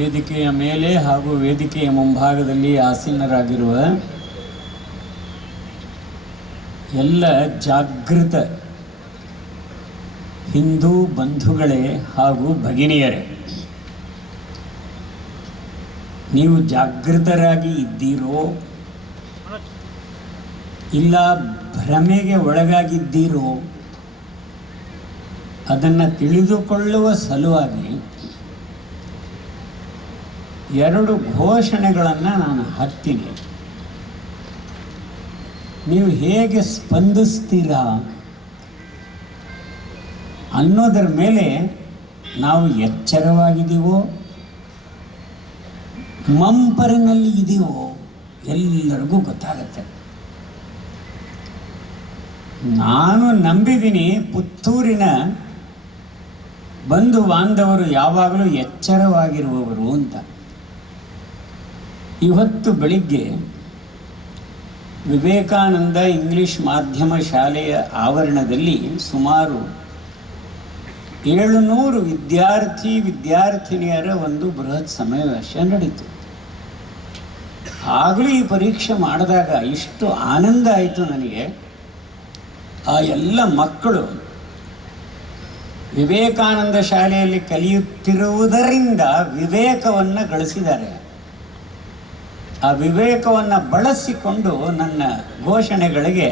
ವೇದಿಕೆಯ ಮೇಲೆ ಹಾಗೂ ವೇದಿಕೆಯ ಮುಂಭಾಗದಲ್ಲಿ ಆಸೀನರಾಗಿರುವ ಎಲ್ಲ ಜಾಗೃತ ಹಿಂದೂ ಬಂಧುಗಳೇ ಹಾಗೂ ಭಗಿನಿಯರೇ, ನೀವು ಜಾಗೃತರಾಗಿ ಇದ್ದೀರೋ ಇಲ್ಲ ಭ್ರಮೆಗೆ ಒಳಗಾಗಿದ್ದೀರೋ ಅದನ್ನು ತಿಳಿದುಕೊಳ್ಳುವ ಸಲುವಾಗಿ ಎರಡು ಘೋಷಣೆಗಳನ್ನು ನಾನು ಹಾಕ್ತೀನಿ. ನೀವು ಹೇಗೆ ಸ್ಪಂದಿಸ್ತೀರಾ ಅನ್ನೋದರ ಮೇಲೆ ನಾವು ಎಚ್ಚರವಾಗಿದ್ದೀವೋ ಮಂಪರಿನಲ್ಲಿ ಇದೆಯೋ ಎಲ್ಲರಿಗೂ ಗೊತ್ತಾಗತ್ತೆ. ನಾನು ನಂಬಿದ್ದೀನಿ ಪುತ್ತೂರಿನ ಬಂಧು ಬಾಂಧವರು ಯಾವಾಗಲೂ ಎಚ್ಚರವಾಗಿರುವವರು ಅಂತ. ಇವತ್ತು ಬೆಳಿಗ್ಗೆ ವಿವೇಕಾನಂದ ಇಂಗ್ಲಿಷ್ ಮಾಧ್ಯಮ ಶಾಲೆಯ ಆವರಣದಲ್ಲಿ ಸುಮಾರು 700 ವಿದ್ಯಾರ್ಥಿನಿಯರ ಒಂದು ಬೃಹತ್ ಸಮಾವೇಶ ನಡೀತು. ಆಗಲೂ ಈ ಪರೀಕ್ಷೆ ಮಾಡಿದಾಗ ಇಷ್ಟು ಆನಂದ ಆಯಿತು ನನಗೆ. ಆ ಎಲ್ಲ ಮಕ್ಕಳು ವಿವೇಕಾನಂದ ಶಾಲೆಯಲ್ಲಿ ಕಲಿಯುತ್ತಿರುವುದರಿಂದ ವಿವೇಕವನ್ನು ಗಳಿಸಿದ್ದಾರೆ. ಆ ವಿವೇಕವನ್ನು ಬಳಸಿಕೊಂಡು ನನ್ನ ಘೋಷಣೆಗಳಿಗೆ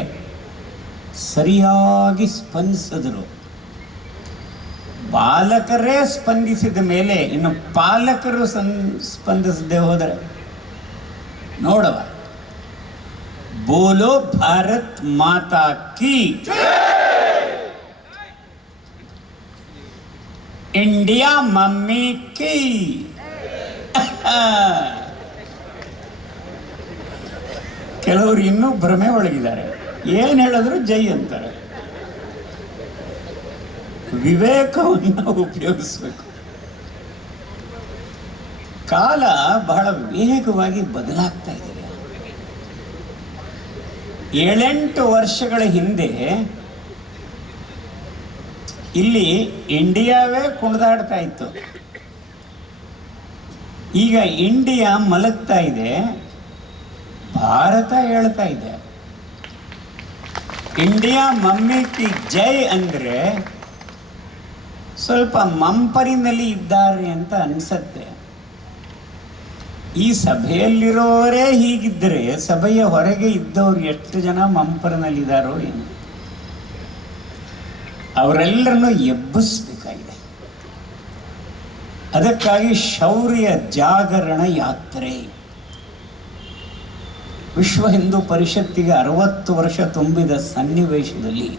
ಸರಿಯಾಗಿ ಸ್ಪಂದಿಸಿದರು. ಬಾಲಕರೇ ಸ್ಪಂದಿಸಿದ ಮೇಲೆ ಇನ್ನು ಪಾಲಕರು ಸ್ಪಂದಿಸದೆ ಹೋದರೆ ನೋಡವ. ಬೋಲೋ ಭಾರತ್ ಮಾತಾ ಕೀ, ಇಂಡಿಯಾ ಮಮ್ಮಿ ಕೀ. ಕೆಲವರು ಇನ್ನೂ ಭ್ರಮೆ ಒಳಗಿದ್ದಾರೆ, ಏನು ಹೇಳಿದ್ರು ಜೈ ಅಂತಾರೆ. ವಿವೇಕವನ್ನು ಉಪಯೋಗಿಸಬೇಕು. ಕಾಲ ಬಹಳ ವೇಗವಾಗಿ ಬದಲಾಗ್ತಾ ಇದೆ. 7-8 ವರ್ಷಗಳ ಹಿಂದೆ ಇಲ್ಲಿ ಇಂಡಿಯಾವೇ ಕುಣಿದಾಡ್ತಾ ಇತ್ತು. ಈಗ ಇಂಡಿಯಾ ಮಲಗ್ತಾ ಇದೆ, ಭಾರತ ಹೇಳ್ತಾ ಇದೆ. ಇಂಡಿಯಾ ಮಮ್ಮಿ ಕಿ ಜೈ ಅಂದರೆ ಸ್ವಲ್ಪ ಮಂಪರಿನಲ್ಲಿ ಇದ್ದಾರೆ ಅಂತ ಅನಿಸತ್ತೆ. ಈ ಸಭೆಯಲ್ಲಿರೋರೇ ಹೀಗಿದ್ದರೆ ಸಭೆಯ ಹೊರಗೆ ಇದ್ದವರು ಎಷ್ಟು ಜನ ಮಂಪರಿನಲ್ಲಿದ್ದಾರೋ ಏನು. ಅವರೆಲ್ಲರನ್ನು ಎಬ್ಬಿಸಬೇಕಾಗಿದೆ. ಅದಕ್ಕಾಗಿ ಶೌರ್ಯ ಜಾಗರಣ ಯಾತ್ರೆ ವಿಶ್ವ ಹಿಂದೂ ಪರಿಷತ್ತಿಗೆ 60 ವರ್ಷ ತುಂಬಿದ ಸನ್ನಿವೇಶದಲ್ಲಿ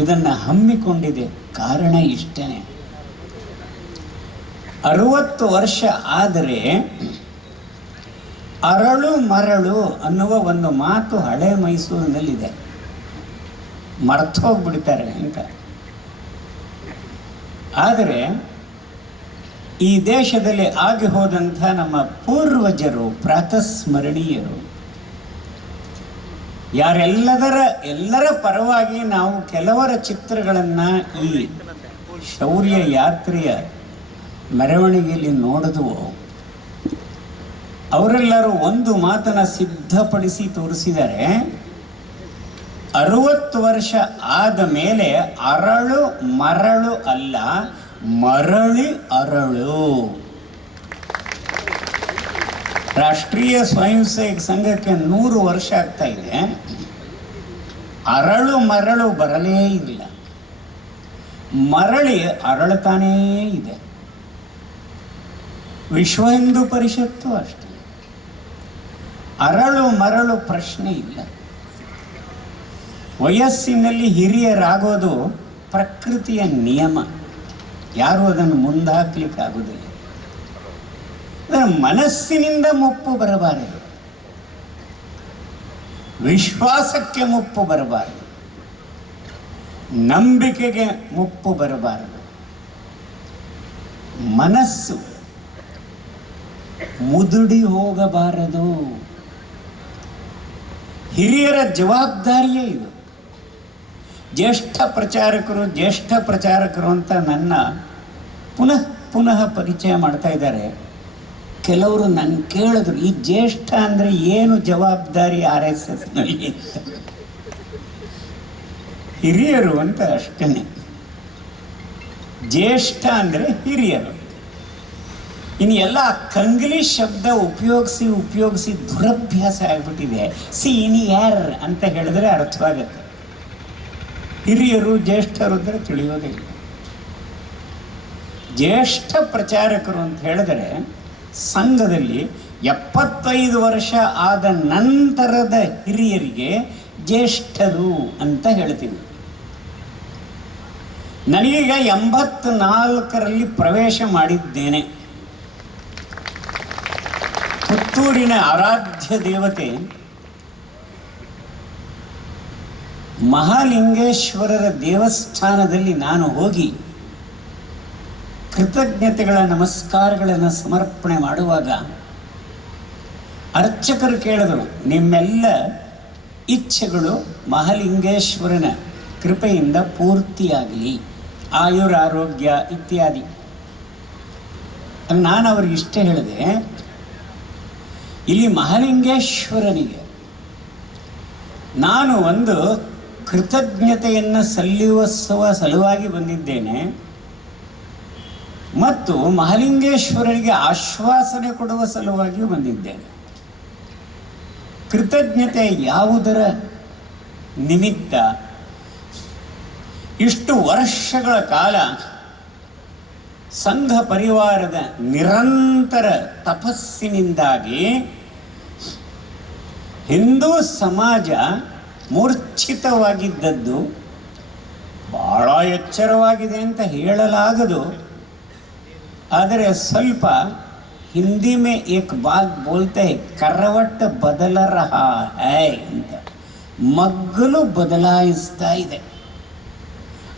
ಇದನ್ನು ಹಮ್ಮಿಕೊಂಡಿದೆ. ಕಾರಣ ಇಷ್ಟೇ, 60 ವರ್ಷ ಆದರೆ ಅರಳು ಮರಳು ಅನ್ನುವ ಒಂದು ಮಾತು ಹಳೆ ಮೈಸೂರಿನಲ್ಲಿದೆ. ಮರ್ತು ಹೋಗ್ಬಿಡ್ತಾರೆ ಅಂತ. ಆದರೆ ಈ ದೇಶದಲ್ಲಿ ಆಗಿ ಹೋದಂಥ ನಮ್ಮ ಪೂರ್ವಜರು, ಪ್ರಾತಸ್ಮರಣೀಯರು, ಎಲ್ಲರ ಪರವಾಗಿ ನಾವು ಕೆಲವರ ಚಿತ್ರಗಳನ್ನು ಈ ಶೌರ್ಯ ಯಾತ್ರೆಯ ಮೆರವಣಿಗೆಯಲ್ಲಿ ನೋಡಿದವು. ಅವರೆಲ್ಲರೂ ಒಂದು ಮಾತನ್ನು ಸಿದ್ಧಪಡಿಸಿ ತೋರಿಸಿದ್ದಾರೆ. 60 ವರ್ಷ ಆದ ಮೇಲೆ ಅರಳು ಮರಳು ಅಲ್ಲ, ಮರಳಿ ಅರಳು. ರಾಷ್ಟ್ರೀಯ ಸ್ವಯಂ ಸೇವಕ ಸಂಘಕ್ಕೆ 100 ವರ್ಷ ಆಗ್ತಾ ಇದೆ. ಅರಳು ಮರಳು ಬರಲೇ ಇಲ್ಲ, ಮರಳಿ ಅರಳುತ್ತಾನೇ ಇದೆ. ವಿಶ್ವ ಹಿಂದೂ ಪರಿಷತ್ತು ಅಷ್ಟೇ. ಅರಳು ಮರಳು ಪ್ರಶ್ನೆ ಇಲ್ಲ. ವಯಸ್ಸಿನಲ್ಲಿ ಹಿರಿಯರಾಗೋದು ಪ್ರಕೃತಿಯ ನಿಯಮ, ಯಾರು ಅದನ್ನು ಮುಂದಾಕ್ಲಿಕ್ಕೆ ಆಗೋದಿಲ್ಲ. ಮನಸ್ಸಿನಿಂದ ಮುಪ್ಪು ಬರಬಾರದು, ವಿಶ್ವಾಸಕ್ಕೆ ಮುಪ್ಪು ಬರಬಾರದು, ನಂಬಿಕೆಗೆ ಮುಪ್ಪು ಬರಬಾರದು. ಮನಸ್ಸು ಮುದುಡಿ ಹೋಗಬಾರದು. ಹಿರಿಯರ ಜವಾಬ್ದಾರಿಯೇ ಇದು. ಜ್ಯೇಷ್ಠ ಪ್ರಚಾರಕರು ಅಂತ ನನ್ನ ಪುನಃ ಪರಿಚಯ ಮಾಡ್ತಾ ಇದ್ದಾರೆ. ಕೆಲವರು ನನ್ನ ಕೇಳಿದ್ರು, ಈ ಜ್ಯೇಷ್ಠ ಅಂದರೆ ಏನು ಜವಾಬ್ದಾರಿ RSSನಲ್ಲಿ? ಹಿರಿಯರು ಅಂತ ಅಷ್ಟೇ. ಜ್ಯೇಷ್ಠ ಅಂದರೆ ಹಿರಿಯರು. ಇನ್ನು ಎಲ್ಲ ಕಂಗ್ಲಿ ಶಬ್ದ ಉಪಯೋಗಿಸಿ ದುರಭ್ಯಾಸ ಆಗಿಬಿಟ್ಟಿದೆ. ಸೀನಿಯರ್ ಅಂತ ಹೇಳಿದ್ರೆ ಅರ್ಥವಾಗುತ್ತೆ. ಹಿರಿಯರು ಜ್ಯೇಷ್ಠರು ಅಂದರೆ ತಿಳಿಯೋದೇ ಇಲ್ಲ. ಜ್ಯೇಷ್ಠ ಪ್ರಚಾರಕರು ಅಂತ ಹೇಳಿದ್ರೆ ಸಂಘದಲ್ಲಿ 75 ವರ್ಷ ಆದ ನಂತರದ ಹಿರಿಯರಿಗೆ ಜ್ಯೇಷ್ಠರು ಅಂತ ಹೇಳ್ತೀವಿ. ನನಗೀಗ 84ರಲ್ಲಿ ಪ್ರವೇಶ ಮಾಡಿದ್ದೇನೆ. ಪುತ್ತೂರಿನ ಆರಾಧ್ಯ ದೇವತೆ ಮಹಾಲಿಂಗೇಶ್ವರರ ದೇವಸ್ಥಾನದಲ್ಲಿ ನಾನು ಹೋಗಿ ಕೃತಜ್ಞತೆಗಳ ನಮಸ್ಕಾರಗಳನ್ನು ಸಮರ್ಪಣೆ ಮಾಡುವಾಗ ಅರ್ಚಕರು ಕೇಳಿದರು, ನಿಮ್ಮೆಲ್ಲ ಇಚ್ಛೆಗಳು ಮಹಾಲಿಂಗೇಶ್ವರನ ಕೃಪೆಯಿಂದ ಪೂರ್ತಿಯಾಗಲಿ, ಆಯುರಾರೋಗ್ಯ ಇತ್ಯಾದಿ. ನಾನು ಅವ್ರಿಗೆ ಇಷ್ಟೇ ಹೇಳಿದೆ, ಇಲ್ಲಿ ಮಹಾಲಿಂಗೇಶ್ವರನಿಗೆ ನಾನು ಒಂದು ಕೃತಜ್ಞತೆಯನ್ನು ಸಲ್ಲಿಸುವ ಸಲುವಾಗಿ ಬಂದಿದ್ದೇನೆ ಮತ್ತು ಮಹಾಲಿಂಗೇಶ್ವರನಿಗೆ ಆಶ್ವಾಸನೆ ಕೊಡುವ ಸಲುವಾಗಿಯೂ ಬಂದಿದ್ದೇನೆ. ಕೃತಜ್ಞತೆ ಯಾವುದರ ನಿಮಿತ್ತ? ಇಷ್ಟು ವರ್ಷಗಳ ಕಾಲ ಸಂಘ ಪರಿವಾರದ ನಿರಂತರ ತಪಸ್ಸಿನಿಂದಾಗಿ ಹಿಂದೂ ಸಮಾಜ ಮೂರ್ಛಿತವಾಗಿದ್ದದ್ದು ಬಹಳ ಎಚ್ಚರವಾಗಿದೆ ಅಂತ ಹೇಳಲಾಗದು. ಆದರೆ ಸ್ವಲ್ಪ ಹಿಂದಿ ಮೇ ಏಕ್ ಬಾತ್ ಬೋಲ್ತೆ ಕರವಟ್ ಬದಲ ರಹಾ ಹೈ ಅಂತ, ಮಗ್ಗಲು ಬದಲಾಯಿಸ್ತಾ ಇದೆ.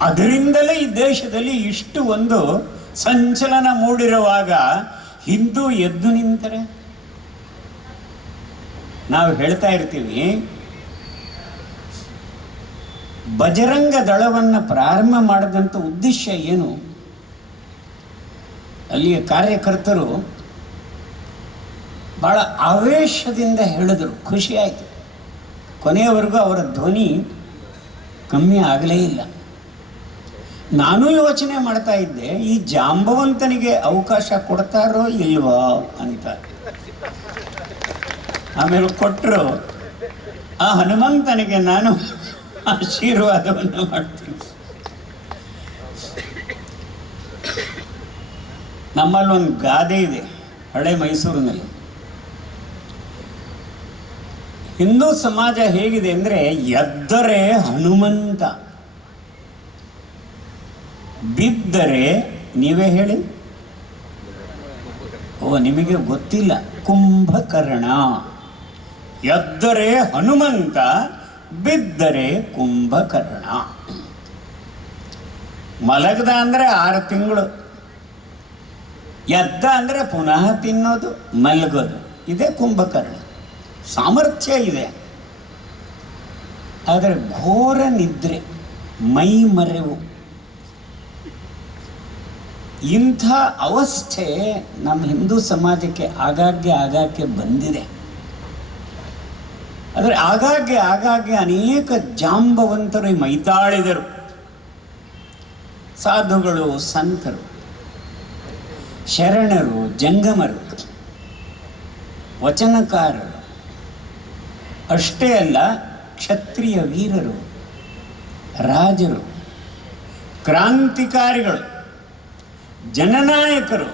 ಅದರಿಂದಲೇ ಈ ದೇಶದಲ್ಲಿ ಇಷ್ಟು ಒಂದು ಸಂಚಲನ ಮೂಡಿರುವಾಗ ಹಿಂದೂ ಎದ್ದು ನಿಂತರೆ. ನಾವು ಹೇಳ್ತಾ ಇರ್ತೀವಿ, ಬಜರಂಗ ದಳವನ್ನು ಪ್ರಾರಂಭ ಮಾಡಿದಂಥ ಉದ್ದೇಶ ಏನು? ಅಲ್ಲಿಯ ಕಾರ್ಯಕರ್ತರು ಭಾಳ ಆವೇಶದಿಂದ ಹೇಳಿದರು, ಖುಷಿಯಾಯಿತು. ಕೊನೆಯವರೆಗೂ ಅವರ ಧ್ವನಿ ಕಮ್ಮಿ ಆಗಲೇ ಇಲ್ಲ. ನಾನು ಯೋಚನೆ ಮಾಡ್ತಾ ಇದ್ದೆ, ಈ ಜಾಂಬವಂತನಿಗೆ ಅವಕಾಶ ಕೊಡ್ತಾರೋ ಇಲ್ವೋ ಅಂತ. ಆಮೇಲೆ ಕೊಟ್ಟರು. ಆ ಹನುಮಂತನಿಗೆ ನಾನು ಆಶೀರ್ವಾದವನ್ನು ಮಾಡ್ತೀನಿ. ನಮ್ಮಲ್ಲಿ ಒಂದು ಗಾದೆ ಇದೆ ಹಳೆ ಮೈಸೂರಿನಲ್ಲಿ. ಹಿಂದೂ ಸಮಾಜ ಹೇಗಿದೆ ಅಂದರೆ, ಎದ್ದರೆ ಹನುಮಂತ, ಬಿದ್ದರೆ ನೀವೇ ಹೇಳಿ. ನಿಮಗೆ ಗೊತ್ತಿಲ್ಲ, ಕುಂಭಕರ್ಣ. ಎದ್ದರೆ ಹನುಮಂತ, ಬಿದ್ದರೆ ಕುಂಭಕರ್ಣ. ಮಲಗದ ಅಂದರೆ 6 ತಿಂಗಳು, ಎದ್ದ ಅಂದರೆ ಪುನಃ ತಿನ್ನೋದು, ಮಲಗೋದು. ಇದೇ ಕುಂಭಕರ್ಣ. ಸಾಮರ್ಥ್ಯ ಇದೆ, ಆದರೆ ಘೋರ ನಿದ್ರೆ, ಮೈ ಮರೆವು. ಇಂಥ ಅವಸ್ಥೆ ನಮ್ಮ ಹಿಂದೂ ಸಮಾಜಕ್ಕೆ ಆಗಾಗ್ಗೆ ಬಂದಿದೆ. ಆದರೆ ಆಗಾಗ್ಗೆ ಅನೇಕ ಜಾಂಬವಂತರು ಮೈತಾಳಿದರು. ಸಾಧುಗಳು, ಸಂತರು, ಶರಣರು, ಜಂಗಮರು, ವಚನಕಾರರು, ಅಷ್ಟೇ ಅಲ್ಲ ಕ್ಷತ್ರಿಯ ವೀರರು, ರಾಜರು, ಕ್ರಾಂತಿಕಾರಿಗಳು, ಜನನಾಯಕರು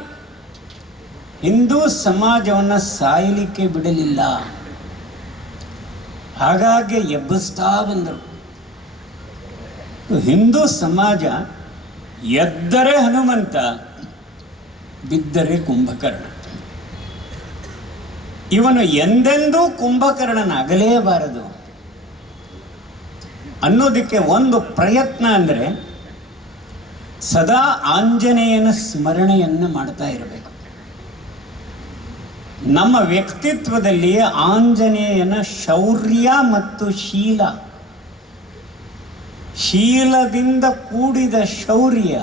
ಹಿಂದೂ ಸಮಾಜವನ್ನು ಸಾಯಲಿಕ್ಕೆ ಬಿಡಲಿಲ್ಲ. ಹಾಗಾಗಿ ಎಬ್ಬಿಸ್ತಾ ಬಂದರು. ಹಿಂದೂ ಸಮಾಜ ಎದ್ದರೆ ಹನುಮಂತ, ಬಿದ್ದರೆ ಕುಂಭಕರ್ಣ. ಇವನು ಎಂದೆಂದೂ ಕುಂಭಕರ್ಣನಾಗಲೇಬಾರದು ಅನ್ನೋದಕ್ಕೆ ಒಂದು ಪ್ರಯತ್ನ ಅಂದರೆ ಸದಾ ಆಂಜನೇಯನ ಸ್ಮರಣೆಯನ್ನು ಮಾಡ್ತಾ ಇರಬೇಕು. ನಮ್ಮ ವ್ಯಕ್ತಿತ್ವದಲ್ಲಿ ಆಂಜನೇಯನ ಶೌರ್ಯ ಮತ್ತು ಶೀಲದಿಂದ ಕೂಡಿದ ಶೌರ್ಯ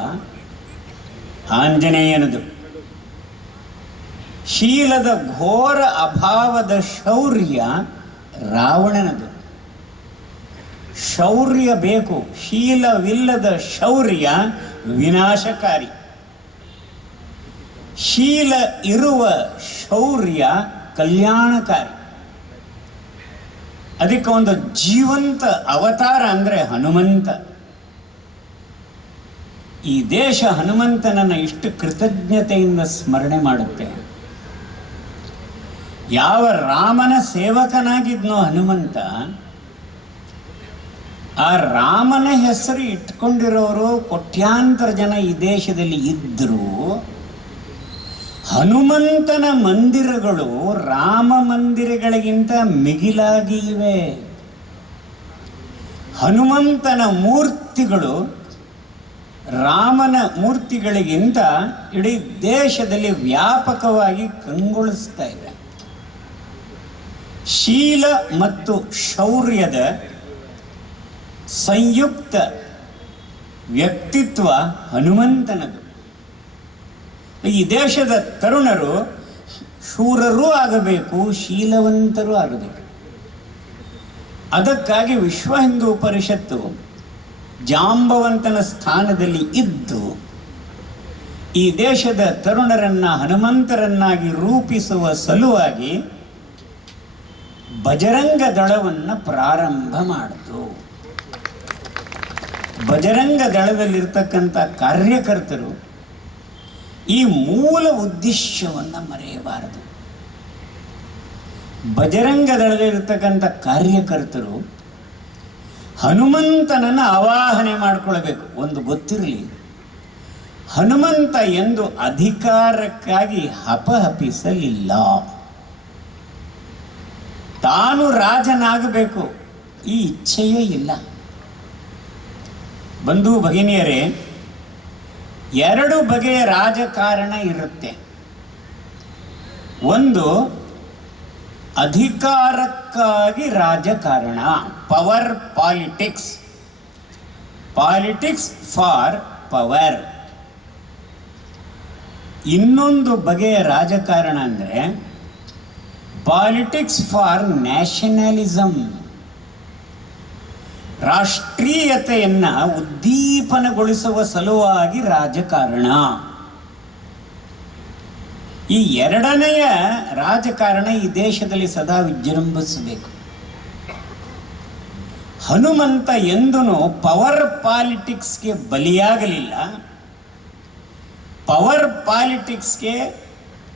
ಆಂಜನೇಯನದು. ಶೀಲದ ಘೋರ ಅಭಾವದ ಶೌರ್ಯ ರಾವಣನದು. ಶೌರ್ಯ ಬೇಕು, ಶೀಲವಿಲ್ಲದ ಶೌರ್ಯ ವಿನಾಶಕಾರಿ. ಶೀಲ ಇರುವ ಶೌರ್ಯ ಕಲ್ಯಾಣಕಾರಿ. ಅದಕ್ಕೆ ಒಂದು ಜೀವಂತ ಅವತಾರ ಅಂದರೆ ಹನುಮಂತ. ಈ ದೇಶ ಹನುಮಂತನನ್ನು ಇಷ್ಟು ಕೃತಜ್ಞತೆಯಿಂದ ಸ್ಮರಣೆ ಮಾಡುತ್ತೆ. ಯಾವ ರಾಮನ ಸೇವಕನಾಗಿದ್ನೋ ಹನುಮಂತ, ಆ ರಾಮನ ಹೆಸರು ಇಟ್ಕೊಂಡಿರೋರು ಕೋಟ್ಯಾಂತರ ಜನ ಈ ದೇಶದಲ್ಲಿ ಇದ್ದರೂ ಹನುಮಂತನ ಮಂದಿರಗಳು ರಾಮ ಮಂದಿರಗಳಿಗಿಂತ ಮಿಗಿಲಾಗಿ ಇವೆ. ಹನುಮಂತನ ಮೂರ್ತಿಗಳು ರಾಮನ ಮೂರ್ತಿಗಳಿಗಿಂತ ಇಡೀ ದೇಶದಲ್ಲಿ ವ್ಯಾಪಕವಾಗಿ ಕಂಗೊಳಿಸ್ತಾ ಇದೆ. ಶೀಲ ಮತ್ತು ಶೌರ್ಯದ ಸಂಯುಕ್ತ ವ್ಯಕ್ತಿತ್ವ ಹನುಮಂತನದು. ಈ ದೇಶದ ತರುಣರು ಶೂರರೂ ಆಗಬೇಕು, ಶೀಲವಂತರೂ ಆಗಬೇಕು. ಅದಕ್ಕಾಗಿ ವಿಶ್ವ ಹಿಂದೂ ಪರಿಷತ್ತು ಜಾಂಬವಂತನ ಸ್ಥಾನದಲ್ಲಿ ಇದ್ದು ಈ ದೇಶದ ತರುಣರನ್ನ ಹನುಮಂತರನ್ನಾಗಿ ರೂಪಿಸುವ ಸಲುವಾಗಿ ಬಜರಂಗ ದಳವನ್ನು ಪ್ರಾರಂಭ ಮಾಡಿತು. ಬಜರಂಗ ದಳದಲ್ಲಿರ್ತಕ್ಕಂಥ ಕಾರ್ಯಕರ್ತರು ಈ ಮೂಲ ಉದ್ದೇಶವನ್ನು ಮರೆಯಬಾರದು. ಬಜರಂಗ ದಳದಲ್ಲಿರ್ತಕ್ಕಂಥ ಕಾರ್ಯಕರ್ತರು ಹನುಮಂತನನ್ನು ಆವಾಹನೆ ಮಾಡಿಕೊಳ್ಬೇಕು. ಒಂದು ಗೊತ್ತಿರಲಿ, ಹನುಮಂತ ಎಂದು ಅಧಿಕಾರಕ್ಕಾಗಿ ಹಪಹಪಿಸಲಿಲ್ಲ. ತಾನು ರಾಜನಾಗಬೇಕು ಈ ಇಚ್ಛೆಯೇ ಇಲ್ಲ. ಬಂಧು ಭಗಿನಿಯರೇ, ಎರಡು ಬಗೆಯ ರಾಜಕಾರಣ ಇರುತ್ತೆ. ಒಂದು ಅಧಿಕಾರಕ್ಕಾಗಿ ರಾಜಕಾರಣ, power politics, politics for power. ಇನ್ನೊಂದು ಬಗೆಯ ರಾಜಕಾರಣ ಅಂದರೆ ಪಾಲಿಟಿಕ್ಸ್ ಫಾರ್ ನ್ಯಾಷನಲಿಸಮ್, ರಾಷ್ಟ್ರೀಯತೆಯನ್ನು ಉದ್ದೀಪನಗೊಳಿಸುವ ಸಲುವಾಗಿ ರಾಜಕಾರಣ. ಈ ಎರಡನೆಯ ರಾಜಕಾರಣ ಈ ದೇಶದಲ್ಲಿ ಸದಾ ವಿಜೃಂಭಿಸಬೇಕು. ಹನುಮಂತ ಎಂದೂ ಪವರ್ ಪಾಲಿಟಿಕ್ಸ್ಗೆ ಬಲಿಯಾಗಲಿಲ್ಲ. ಪವರ್ ಪಾಲಿಟಿಕ್ಸ್ಗೆ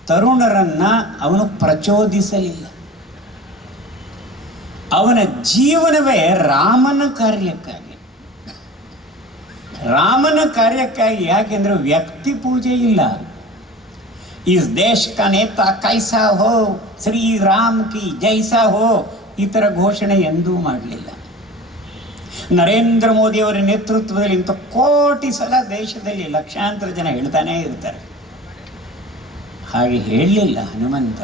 ತರುಣರನ್ನು ಅವನು ಪ್ರಚೋದಿಸಲಿಲ್ಲ. ಅವನ ಜೀವನವೇ ರಾಮನ ಕಾರ್ಯಕ್ಕಾಗಿ. ರಾಮನ ಕಾರ್ಯಕ್ಕಾಗಿ. ಯಾಕೆಂದರೆ ವ್ಯಕ್ತಿ ಪೂಜೆ ಇಲ್ಲ. ಇಸ್ ದೇಶ ಕಾ ನೇತಾ ಕೈಸಾ ಹೋ, ಶ್ರೀರಾಮ್ ಕಿ ಜೈಸಾ ಹೋ, ಈ ಥರ ಘೋಷಣೆ ಎಂದೂ ಮಾಡಲಿಲ್ಲ. ನರೇಂದ್ರ ಮೋದಿಯವರ ನೇತೃತ್ವದಲ್ಲಿ ಇಂಥ ಕೋಟಿ ಸಲ ದೇಶದಲ್ಲಿ ಲಕ್ಷಾಂತರ ಜನ ಹೇಳ್ತಾನೇ ಇರ್ತಾರೆ. ಹಾಗೆ ಹೇಳಲಿಲ್ಲ ಹನುಮಂತ.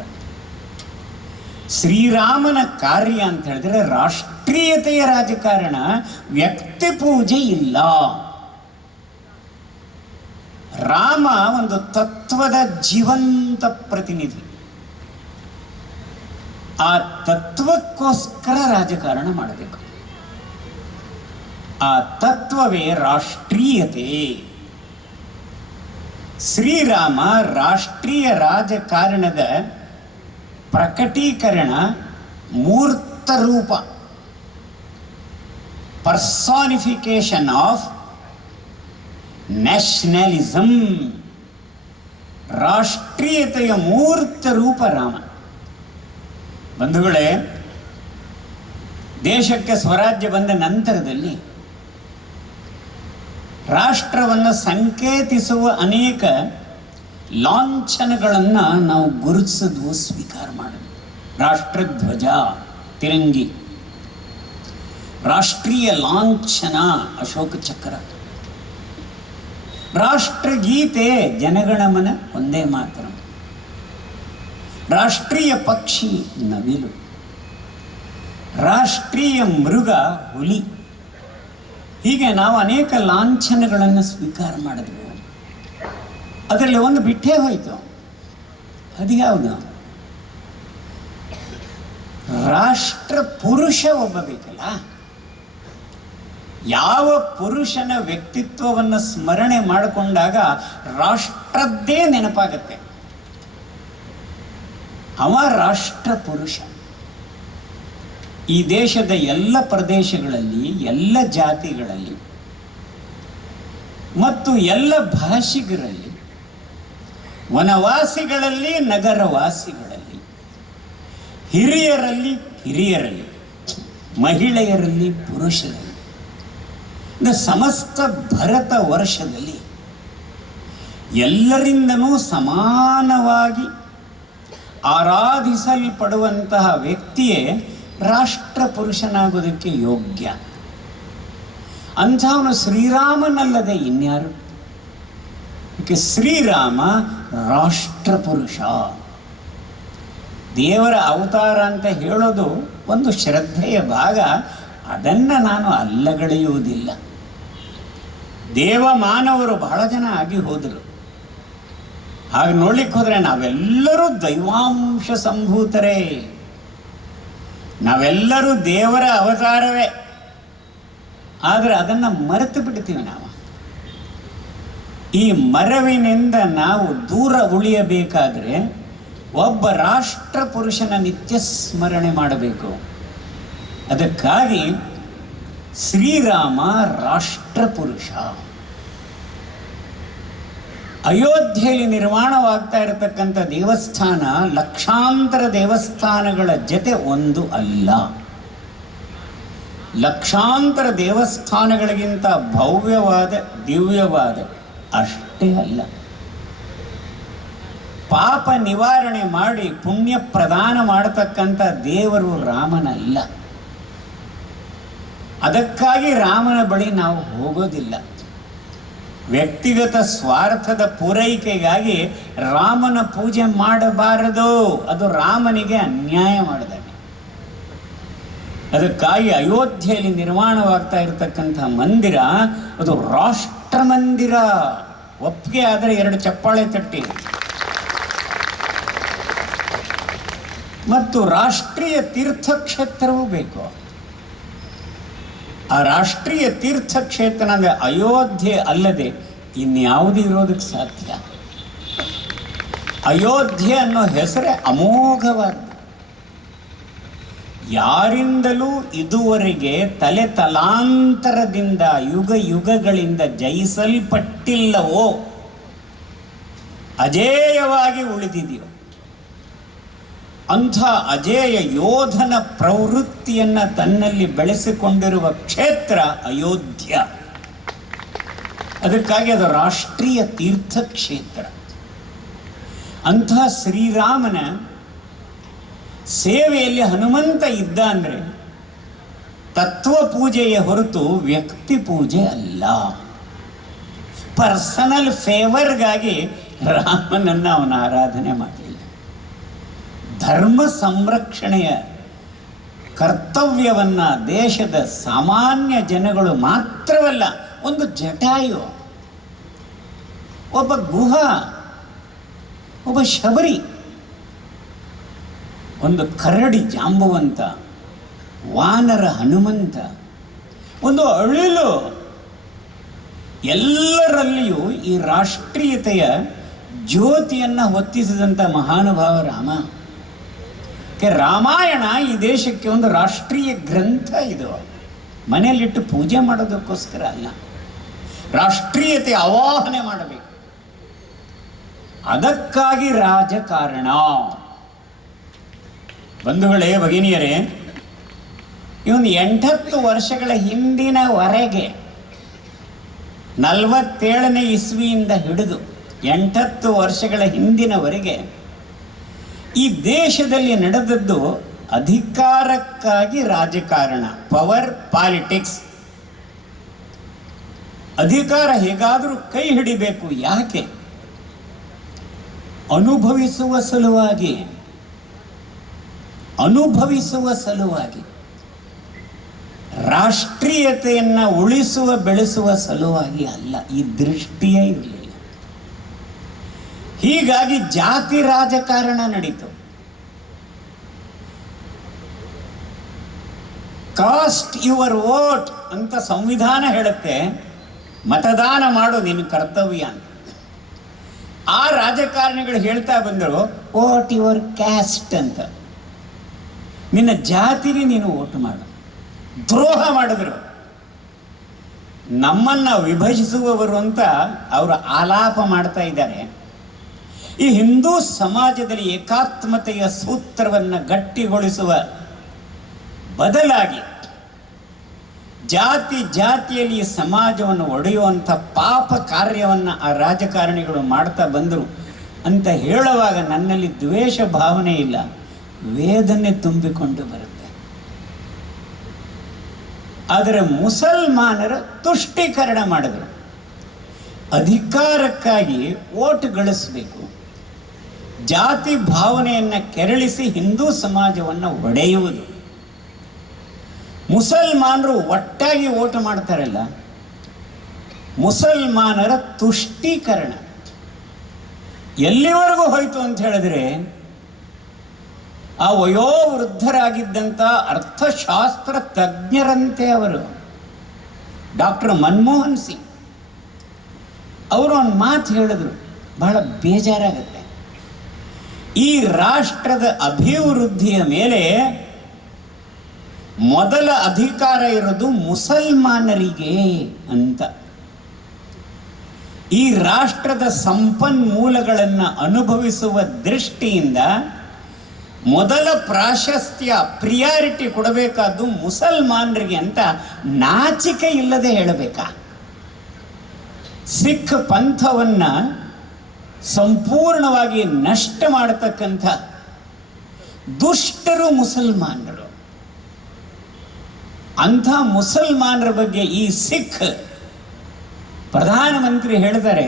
ಶ್ರೀರಾಮನ ಕಾರ್ಯ ಅಂತ ಹೇಳಿದ್ರೆ ರಾಷ್ಟ್ರೀಯತೆಯ ರಾಜಕಾರಣ, ವ್ಯಕ್ತಿ ಪೂಜೆ ಇಲ್ಲ. ರಾಮ ಒಂದು ತತ್ವದ ಜೀವಂತ ಪ್ರತಿನಿಧಿ. ಆ ತತ್ವಕ್ಕೋಸ್ಕರ ರಾಜಕಾರಣ ಮಾಡಬೇಕು. ಆ ತತ್ವವೇ ರಾಷ್ಟ್ರೀಯತೆ. ಶ್ರೀರಾಮ ರಾಷ್ಟ್ರೀಯ ರಾಜಕಾರಣದ ಪ್ರಕಟೀಕರಣ, ಮೂರ್ತ ರೂಪ, ಪರ್ಸಾನಿಫಿಕೇಶನ್ ಆಫ್ ನ್ಯಾಷನಲಿಸಮ್. ರಾಷ್ಟ್ರೀಯತೆಯ ಮೂರ್ತ ರೂಪ ರಾಮ. ಬಂಧುಗಳೇ, ದೇಶಕ್ಕೆ ಸ್ವರಾಜ್ಯ ಬಂದ ನಂತರದಲ್ಲಿ ರಾಷ್ಟ್ರವನ್ನು ಸಂಕೇತಿಸುವ ಅನೇಕ ಲಾಂಛನಗಳನ್ನು ನಾವು ಗುರುತಿಸಿದ್ವು, ಸ್ವೀಕಾರ ಮಾಡಿದ್ವು. ರಾಷ್ಟ್ರಧ್ವಜ, ತಿರಂಗಿ. ರಾಷ್ಟ್ರೀಯ ಲಾಂಛನ ಅಶೋಕ ಚಕ್ರ. ರಾಷ್ಟ್ರಗೀತೆ ಜನಗಣಮನ ಒಂದೇ ಮಾತ್ರ. ರಾಷ್ಟ್ರೀಯ ಪಕ್ಷಿ ನವಿಲು. ರಾಷ್ಟ್ರೀಯ ಮೃಗ ಹುಲಿ. ಹೀಗೆ ನಾವು ಅನೇಕ ಲಾಂಛನಗಳನ್ನು ಸ್ವೀಕಾರ ಮಾಡಿದ್ವು. ಅದರಲ್ಲಿ ಒಂದು ಬಿಟ್ಟೇ ಹೋಯಿತು. ಅದ್ಯಾವುದು? ರಾಷ್ಟ್ರ ಪುರುಷ ಒಬ್ಬ ಬೇಕಲ್ಲ. ಯಾವ ಪುರುಷನ ವ್ಯಕ್ತಿತ್ವವನ್ನು ಸ್ಮರಣೆ ಮಾಡಿಕೊಂಡಾಗ ರಾಷ್ಟ್ರದ್ದೇ ನೆನಪಾಗತ್ತೆ. ಅವ ರಾಷ್ಟ್ರ ಪುರುಷ. ಈ ದೇಶದ ಎಲ್ಲ ಪ್ರದೇಶಗಳಲ್ಲಿ, ಎಲ್ಲ ಜಾತಿಗಳಲ್ಲಿ ಮತ್ತು ಎಲ್ಲ ಭಾಷಿಗರಲ್ಲಿ, ವನವಾಸಿಗಳಲ್ಲಿ, ನಗರವಾಸಿಗಳಲ್ಲಿ, ಹಿರಿಯರಲ್ಲಿ, ಕಿರಿಯರಲ್ಲಿ, ಮಹಿಳೆಯರಲ್ಲಿ, ಪುರುಷರಲ್ಲಿ, ಸಮಸ್ತ ಭರತ ವರ್ಷದಲ್ಲಿ ಎಲ್ಲರಿಂದನೂ ಸಮಾನವಾಗಿ ಆರಾಧಿಸಲ್ಪಡುವಂತಹ ವ್ಯಕ್ತಿಯೇ ರಾಷ್ಟ್ರ ಪುರುಷನಾಗೋದಕ್ಕೆ ಯೋಗ್ಯ. ಅಂಥವನು ಶ್ರೀರಾಮನಲ್ಲದೆ ಇನ್ಯಾರು? ಯಾಕೆ ಶ್ರೀರಾಮ ರಾಷ್ಟ್ರ ಪುರುಷ. ದೇವರ ಅವತಾರ ಅಂತ ಹೇಳೋದು ಒಂದು ಶ್ರದ್ಧೆಯ ಭಾಗ. ಅದನ್ನು ನಾನು ಅಲ್ಲಗಳೆಯುವುದಿಲ್ಲ. ದೇವ ಮಾನವರು ಬಹಳ ಜನ ಆಗಿ ಹೋದರು. ಹಾಗೆ ನೋಡ್ಲಿಕ್ಕೆ ಹೋದರೆ ನಾವೆಲ್ಲರೂ ದೈವಾಂಶ ಸಂಭೂತರೇ, ನಾವೆಲ್ಲರೂ ದೇವರ ಅವತಾರವೇ. ಆದರೆ ಅದನ್ನು ಮರೆತು ಬಿಡ್ತೀವಿ ನಾವು. ಈ ಮರವಿನಿಂದ ನಾವು ದೂರ ಉಳಿಯಬೇಕಾದ್ರೆ ಒಬ್ಬ ರಾಷ್ಟ್ರ ಪುರುಷನ ನಿತ್ಯ ಸ್ಮರಣೆ ಮಾಡಬೇಕು. ಅದಕ್ಕಾಗಿ ಶ್ರೀರಾಮ ರಾಷ್ಟ್ರ ಪುರುಷ. ಅಯೋಧ್ಯೆಯಲ್ಲಿ ನಿರ್ಮಾಣವಾಗ್ತಾ ಇರತಕ್ಕಂಥ ದೇವಸ್ಥಾನ ಲಕ್ಷಾಂತರ ದೇವಸ್ಥಾನಗಳ ಜೊತೆ ಒಂದು ಅಲ್ಲ. ಲಕ್ಷಾಂತರ ದೇವಸ್ಥಾನಗಳಿಗಿಂತ ಭವ್ಯವಾದ, ದಿವ್ಯವಾದ ಅಷ್ಟೇ ಅಲ್ಲ. ಪಾಪ ನಿವಾರಣೆ ಮಾಡಿ ಪುಣ್ಯ ಪ್ರದಾನ ಮಾಡತಕ್ಕಂಥ ದೇವರು ರಾಮನಲ್ಲ. ಅದಕ್ಕಾಗಿ ರಾಮನ ಬಳಿ ನಾವು ಹೋಗೋದಿಲ್ಲ. ವ್ಯಕ್ತಿಗತ ಸ್ವಾರ್ಥದ ಪೂರೈಕೆಗಾಗಿ ರಾಮನ ಪೂಜೆ ಮಾಡಬಾರದು. ಅದು ರಾಮನಿಗೆ ಅನ್ಯಾಯ ಮಾಡಿದಾಗ. ಅದಕ್ಕಾಗಿ ಅಯೋಧ್ಯೆಯಲ್ಲಿ ನಿರ್ಮಾಣವಾಗ್ತಾ ಇರತಕ್ಕಂಥ ಮಂದಿರ ಅದು ರಾಷ್ಟ್ರ ಮಂದಿರ. ಒಪ್ಪಿಗೆ ಆದರೆ 2 ಚಪ್ಪಾಳೆ ತಟ್ಟಿ. ಮತ್ತು ರಾಷ್ಟ್ರೀಯ ತೀರ್ಥಕ್ಷೇತ್ರವೂ ಬೇಕು. ಆ ರಾಷ್ಟ್ರೀಯ ತೀರ್ಥಕ್ಷೇತ್ರ ಅಂದರೆ ಅಯೋಧ್ಯೆ ಅಲ್ಲದೆ ಇನ್ಯಾವುದು ಇರೋದಕ್ಕೆ ಸಾಧ್ಯ? ಅಯೋಧ್ಯೆ ಅನ್ನೋ ಹೆಸರೇ ಅಮೋಘವಾದ. ಯಾರಿಂದಲೂ ಇದುವರೆಗೆ ತಲೆ ತಲಾಂತರದಿಂದ ಯುಗ ಯುಗಗಳಿಂದ ಜಯಿಸಲ್ಪಟ್ಟಿಲ್ಲವೋ, ಅಜೇಯವಾಗಿ ಉಳಿದಿದೆಯೋ ಅಂಥ ಅಜೇಯ ಯೋಧನ ಪ್ರವೃತ್ತಿಯನ್ನು ತನ್ನಲ್ಲಿ ಬೆಳೆಸಿಕೊಂಡಿರುವ ಕ್ಷೇತ್ರ ಅಯೋಧ್ಯ. ಅದಕ್ಕಾಗಿ ಅದು ರಾಷ್ಟ್ರೀಯ ತೀರ್ಥಕ್ಷೇತ್ರ. ಅಂಥ ಶ್ರೀರಾಮನ ಸೇವೆಯಲ್ಲಿ ಹನುಮಂತ ಇದ್ದ ಅಂದರೆ ತತ್ವ ಪೂಜೆಯ ಹೊರತು ವ್ಯಕ್ತಿ ಪೂಜೆ ಅಲ್ಲ. ಪರ್ಸನಲ್ ಫೇವರ್ಗಾಗಿ ರಾಮನನ್ನು ಅವನ ಆರಾಧನೆ ಮಾಡಲಿಲ್ಲ. ಧರ್ಮ ಸಂರಕ್ಷಣೆಯ ಕರ್ತವ್ಯವನ್ನು ದೇಶದ ಸಾಮಾನ್ಯ ಜನಗಳು ಮಾತ್ರವಲ್ಲ, ಒಂದು ಜಟಾಯು, ಒಬ್ಬ ಗುಹ, ಒಬ್ಬ ಶಬರಿ, ಒಂದು ಕರಡಿ ಜಾಂಬವಂತ, ವಾನರ ಹನುಮಂತ, ಒಂದು ಅಳಿಲು, ಎಲ್ಲರಲ್ಲಿಯೂ ಈ ರಾಷ್ಟ್ರೀಯತೆಯ ಜ್ಯೋತಿಯನ್ನು ಹೊತ್ತಿಸಿದಂಥ ಮಹಾನುಭಾವ ರಾಮ. ರಾಮಾಯಣ ಈ ದೇಶಕ್ಕೆ ಒಂದು ರಾಷ್ಟ್ರೀಯ ಗ್ರಂಥ. ಇದು ಮನೆಯಲ್ಲಿಟ್ಟು ಪೂಜೆ ಮಾಡೋದಕ್ಕೋಸ್ಕರ ಅಲ್ಲ, ರಾಷ್ಟ್ರೀಯತೆ ಆವಾಹನೆ ಮಾಡಬೇಕು. ಅದಕ್ಕಾಗಿ ರಾಜಕಾರಣ. ಬಂಧುಗಳೇ, ಭಗಿನಿಯರೇ, ಇವನು 8 ವರ್ಷಗಳ ಹಿಂದಿನವರೆಗೆ 47ನೇ ಇಸ್ವಿಯಿಂದ ಹಿಡಿದು 8 ವರ್ಷಗಳ ಹಿಂದಿನವರೆಗೆ ಈ ದೇಶದಲ್ಲಿ ನಡೆದದ್ದು ಅಧಿಕಾರಕ್ಕಾಗಿ ರಾಜಕಾರಣ, ಪವರ್ ಪಾಲಿಟಿಕ್ಸ್. ಅಧಿಕಾರ ಹೇಗಾದರೂ ಕೈ ಹಿಡಿಬೇಕು. ಯಾಕೆ? ಅನುಭವಿಸುವ ಸಲುವಾಗಿ, ಅನುಭವಿಸುವ ಸಲುವಾಗಿ, ರಾಷ್ಟ್ರೀಯತೆಯನ್ನು ಉಳಿಸುವ ಬೆಳೆಸುವ ಸಲುವಾಗಿ ಅಲ್ಲ. ಈ ದೃಷ್ಟಿಯೇ ಇರಲಿಲ್ಲ. ಹೀಗಾಗಿ ಜಾತಿ ರಾಜಕಾರಣ ನಡೀತು. ಕಾಸ್ಟ್ ಯುವರ್ ವೋಟ್ ಅಂತ ಸಂವಿಧಾನ ಹೇಳುತ್ತೆ, ಮತದಾನ ಮಾಡು ನಿನ್ನ ಕರ್ತವ್ಯ ಅಂತ. ಆ ರಾಜಕಾರಣಿಗಳು ಹೇಳ್ತಾ ಬಂದರು ವೋಟ್ ಯುವರ್ ಕ್ಯಾಸ್ಟ್ ಅಂತ, ನಿನ್ನ ಜಾತಿಗೆ ನೀನು ವೋಟ್ ಮಾಡು. ದ್ರೋಹ ಮಾಡಿದ್ರು. ನಮ್ಮನ್ನ ವಿಭಜಿಸುವವರು ಅಂತ ಅವರು ಆಲಾಪ ಮಾಡ್ತಾ ಇದ್ದಾರೆ. ಈ ಹಿಂದೂ ಸಮಾಜದಲ್ಲಿ ಏಕಾತ್ಮತೆಯ ಸೂತ್ರವನ್ನು ಗಟ್ಟಿಗೊಳಿಸುವ ಬದಲಾಗಿ ಜಾತಿಯಲ್ಲಿ ಈ ಸಮಾಜವನ್ನು ಒಡೆಯುವಂಥ ಪಾಪ ಕಾರ್ಯವನ್ನು ಆ ರಾಜಕಾರಣಿಗಳು ಮಾಡ್ತಾ ಬಂದರು ಅಂತ ಹೇಳುವಾಗ ನನ್ನಲ್ಲಿ ದ್ವೇಷ ಭಾವನೆ ಇಲ್ಲ, ವೇದನೆ ತುಂಬಿಕೊಂಡು ಬರುತ್ತೆ. ಆದರೆ ಮುಸಲ್ಮಾನರ ತುಷ್ಟೀಕರಣ ಮಾಡಿದರು. ಅಧಿಕಾರಕ್ಕಾಗಿ ಓಟ್ ಗಳಿಸಬೇಕು, ಜಾತಿ ಭಾವನೆಯನ್ನು ಕೆರಳಿಸಿ ಹಿಂದೂ ಸಮಾಜವನ್ನು ಒಡೆಯುವುದು. ಮುಸಲ್ಮಾನರು ಒಟ್ಟಾಗಿ ಓಟ್ ಮಾಡ್ತಾರಲ್ಲ, ಮುಸಲ್ಮಾನರ ತುಷ್ಟೀಕರಣ ಎಲ್ಲಿವರೆಗೂ ಹೋಯಿತು ಅಂತ ಹೇಳಿದ್ರೆ, ಆ ವಯೋವೃದ್ಧರಾಗಿದ್ದಂಥ ಅರ್ಥಶಾಸ್ತ್ರ ತಜ್ಞರಂತೆ ಅವರು ಡಾಕ್ಟರ್ ಮನಮೋಹನ್ ಸಿಂಗ್ ಅವರು ಒಂದು ಮಾತು ಹೇಳಿದ್ರು, ಬಹಳ ಬೇಜಾರಾಗುತ್ತೆ. ಈ ರಾಷ್ಟ್ರದ ಅಭಿವೃದ್ಧಿಯ ಮೇಲೆ ಮೊದಲ ಅಧಿಕಾರ ಇರೋದು ಮುಸಲ್ಮಾನರಿಗೆ ಅಂತ. ಈ ರಾಷ್ಟ್ರದ ಸಂಪನ್ಮೂಲಗಳನ್ನು ಅನುಭವಿಸುವ ದೃಷ್ಟಿಯಿಂದ ಮೊದಲ ಪ್ರಾಶಸ್ತ್ಯ ಪ್ರಿಯಾರಿಟಿ ಕೊಡಬೇಕಾದ್ದು ಮುಸಲ್ಮಾನರಿಗೆ ಅಂತ ನಾಚಿಕೆ ಇಲ್ಲದೆ ಹೇಳಬೇಕಾ? ಸಿಖ್ ಪಂಥವನ್ನು ಸಂಪೂರ್ಣವಾಗಿ ನಷ್ಟ ಮಾಡತಕ್ಕಂಥ ದುಷ್ಟರು ಮುಸಲ್ಮಾನರು. ಅಂಥ ಮುಸಲ್ಮಾನರ ಬಗ್ಗೆ ಈ ಸಿಖ್ ಪ್ರಧಾನಮಂತ್ರಿ ಹೇಳಿದರೆ,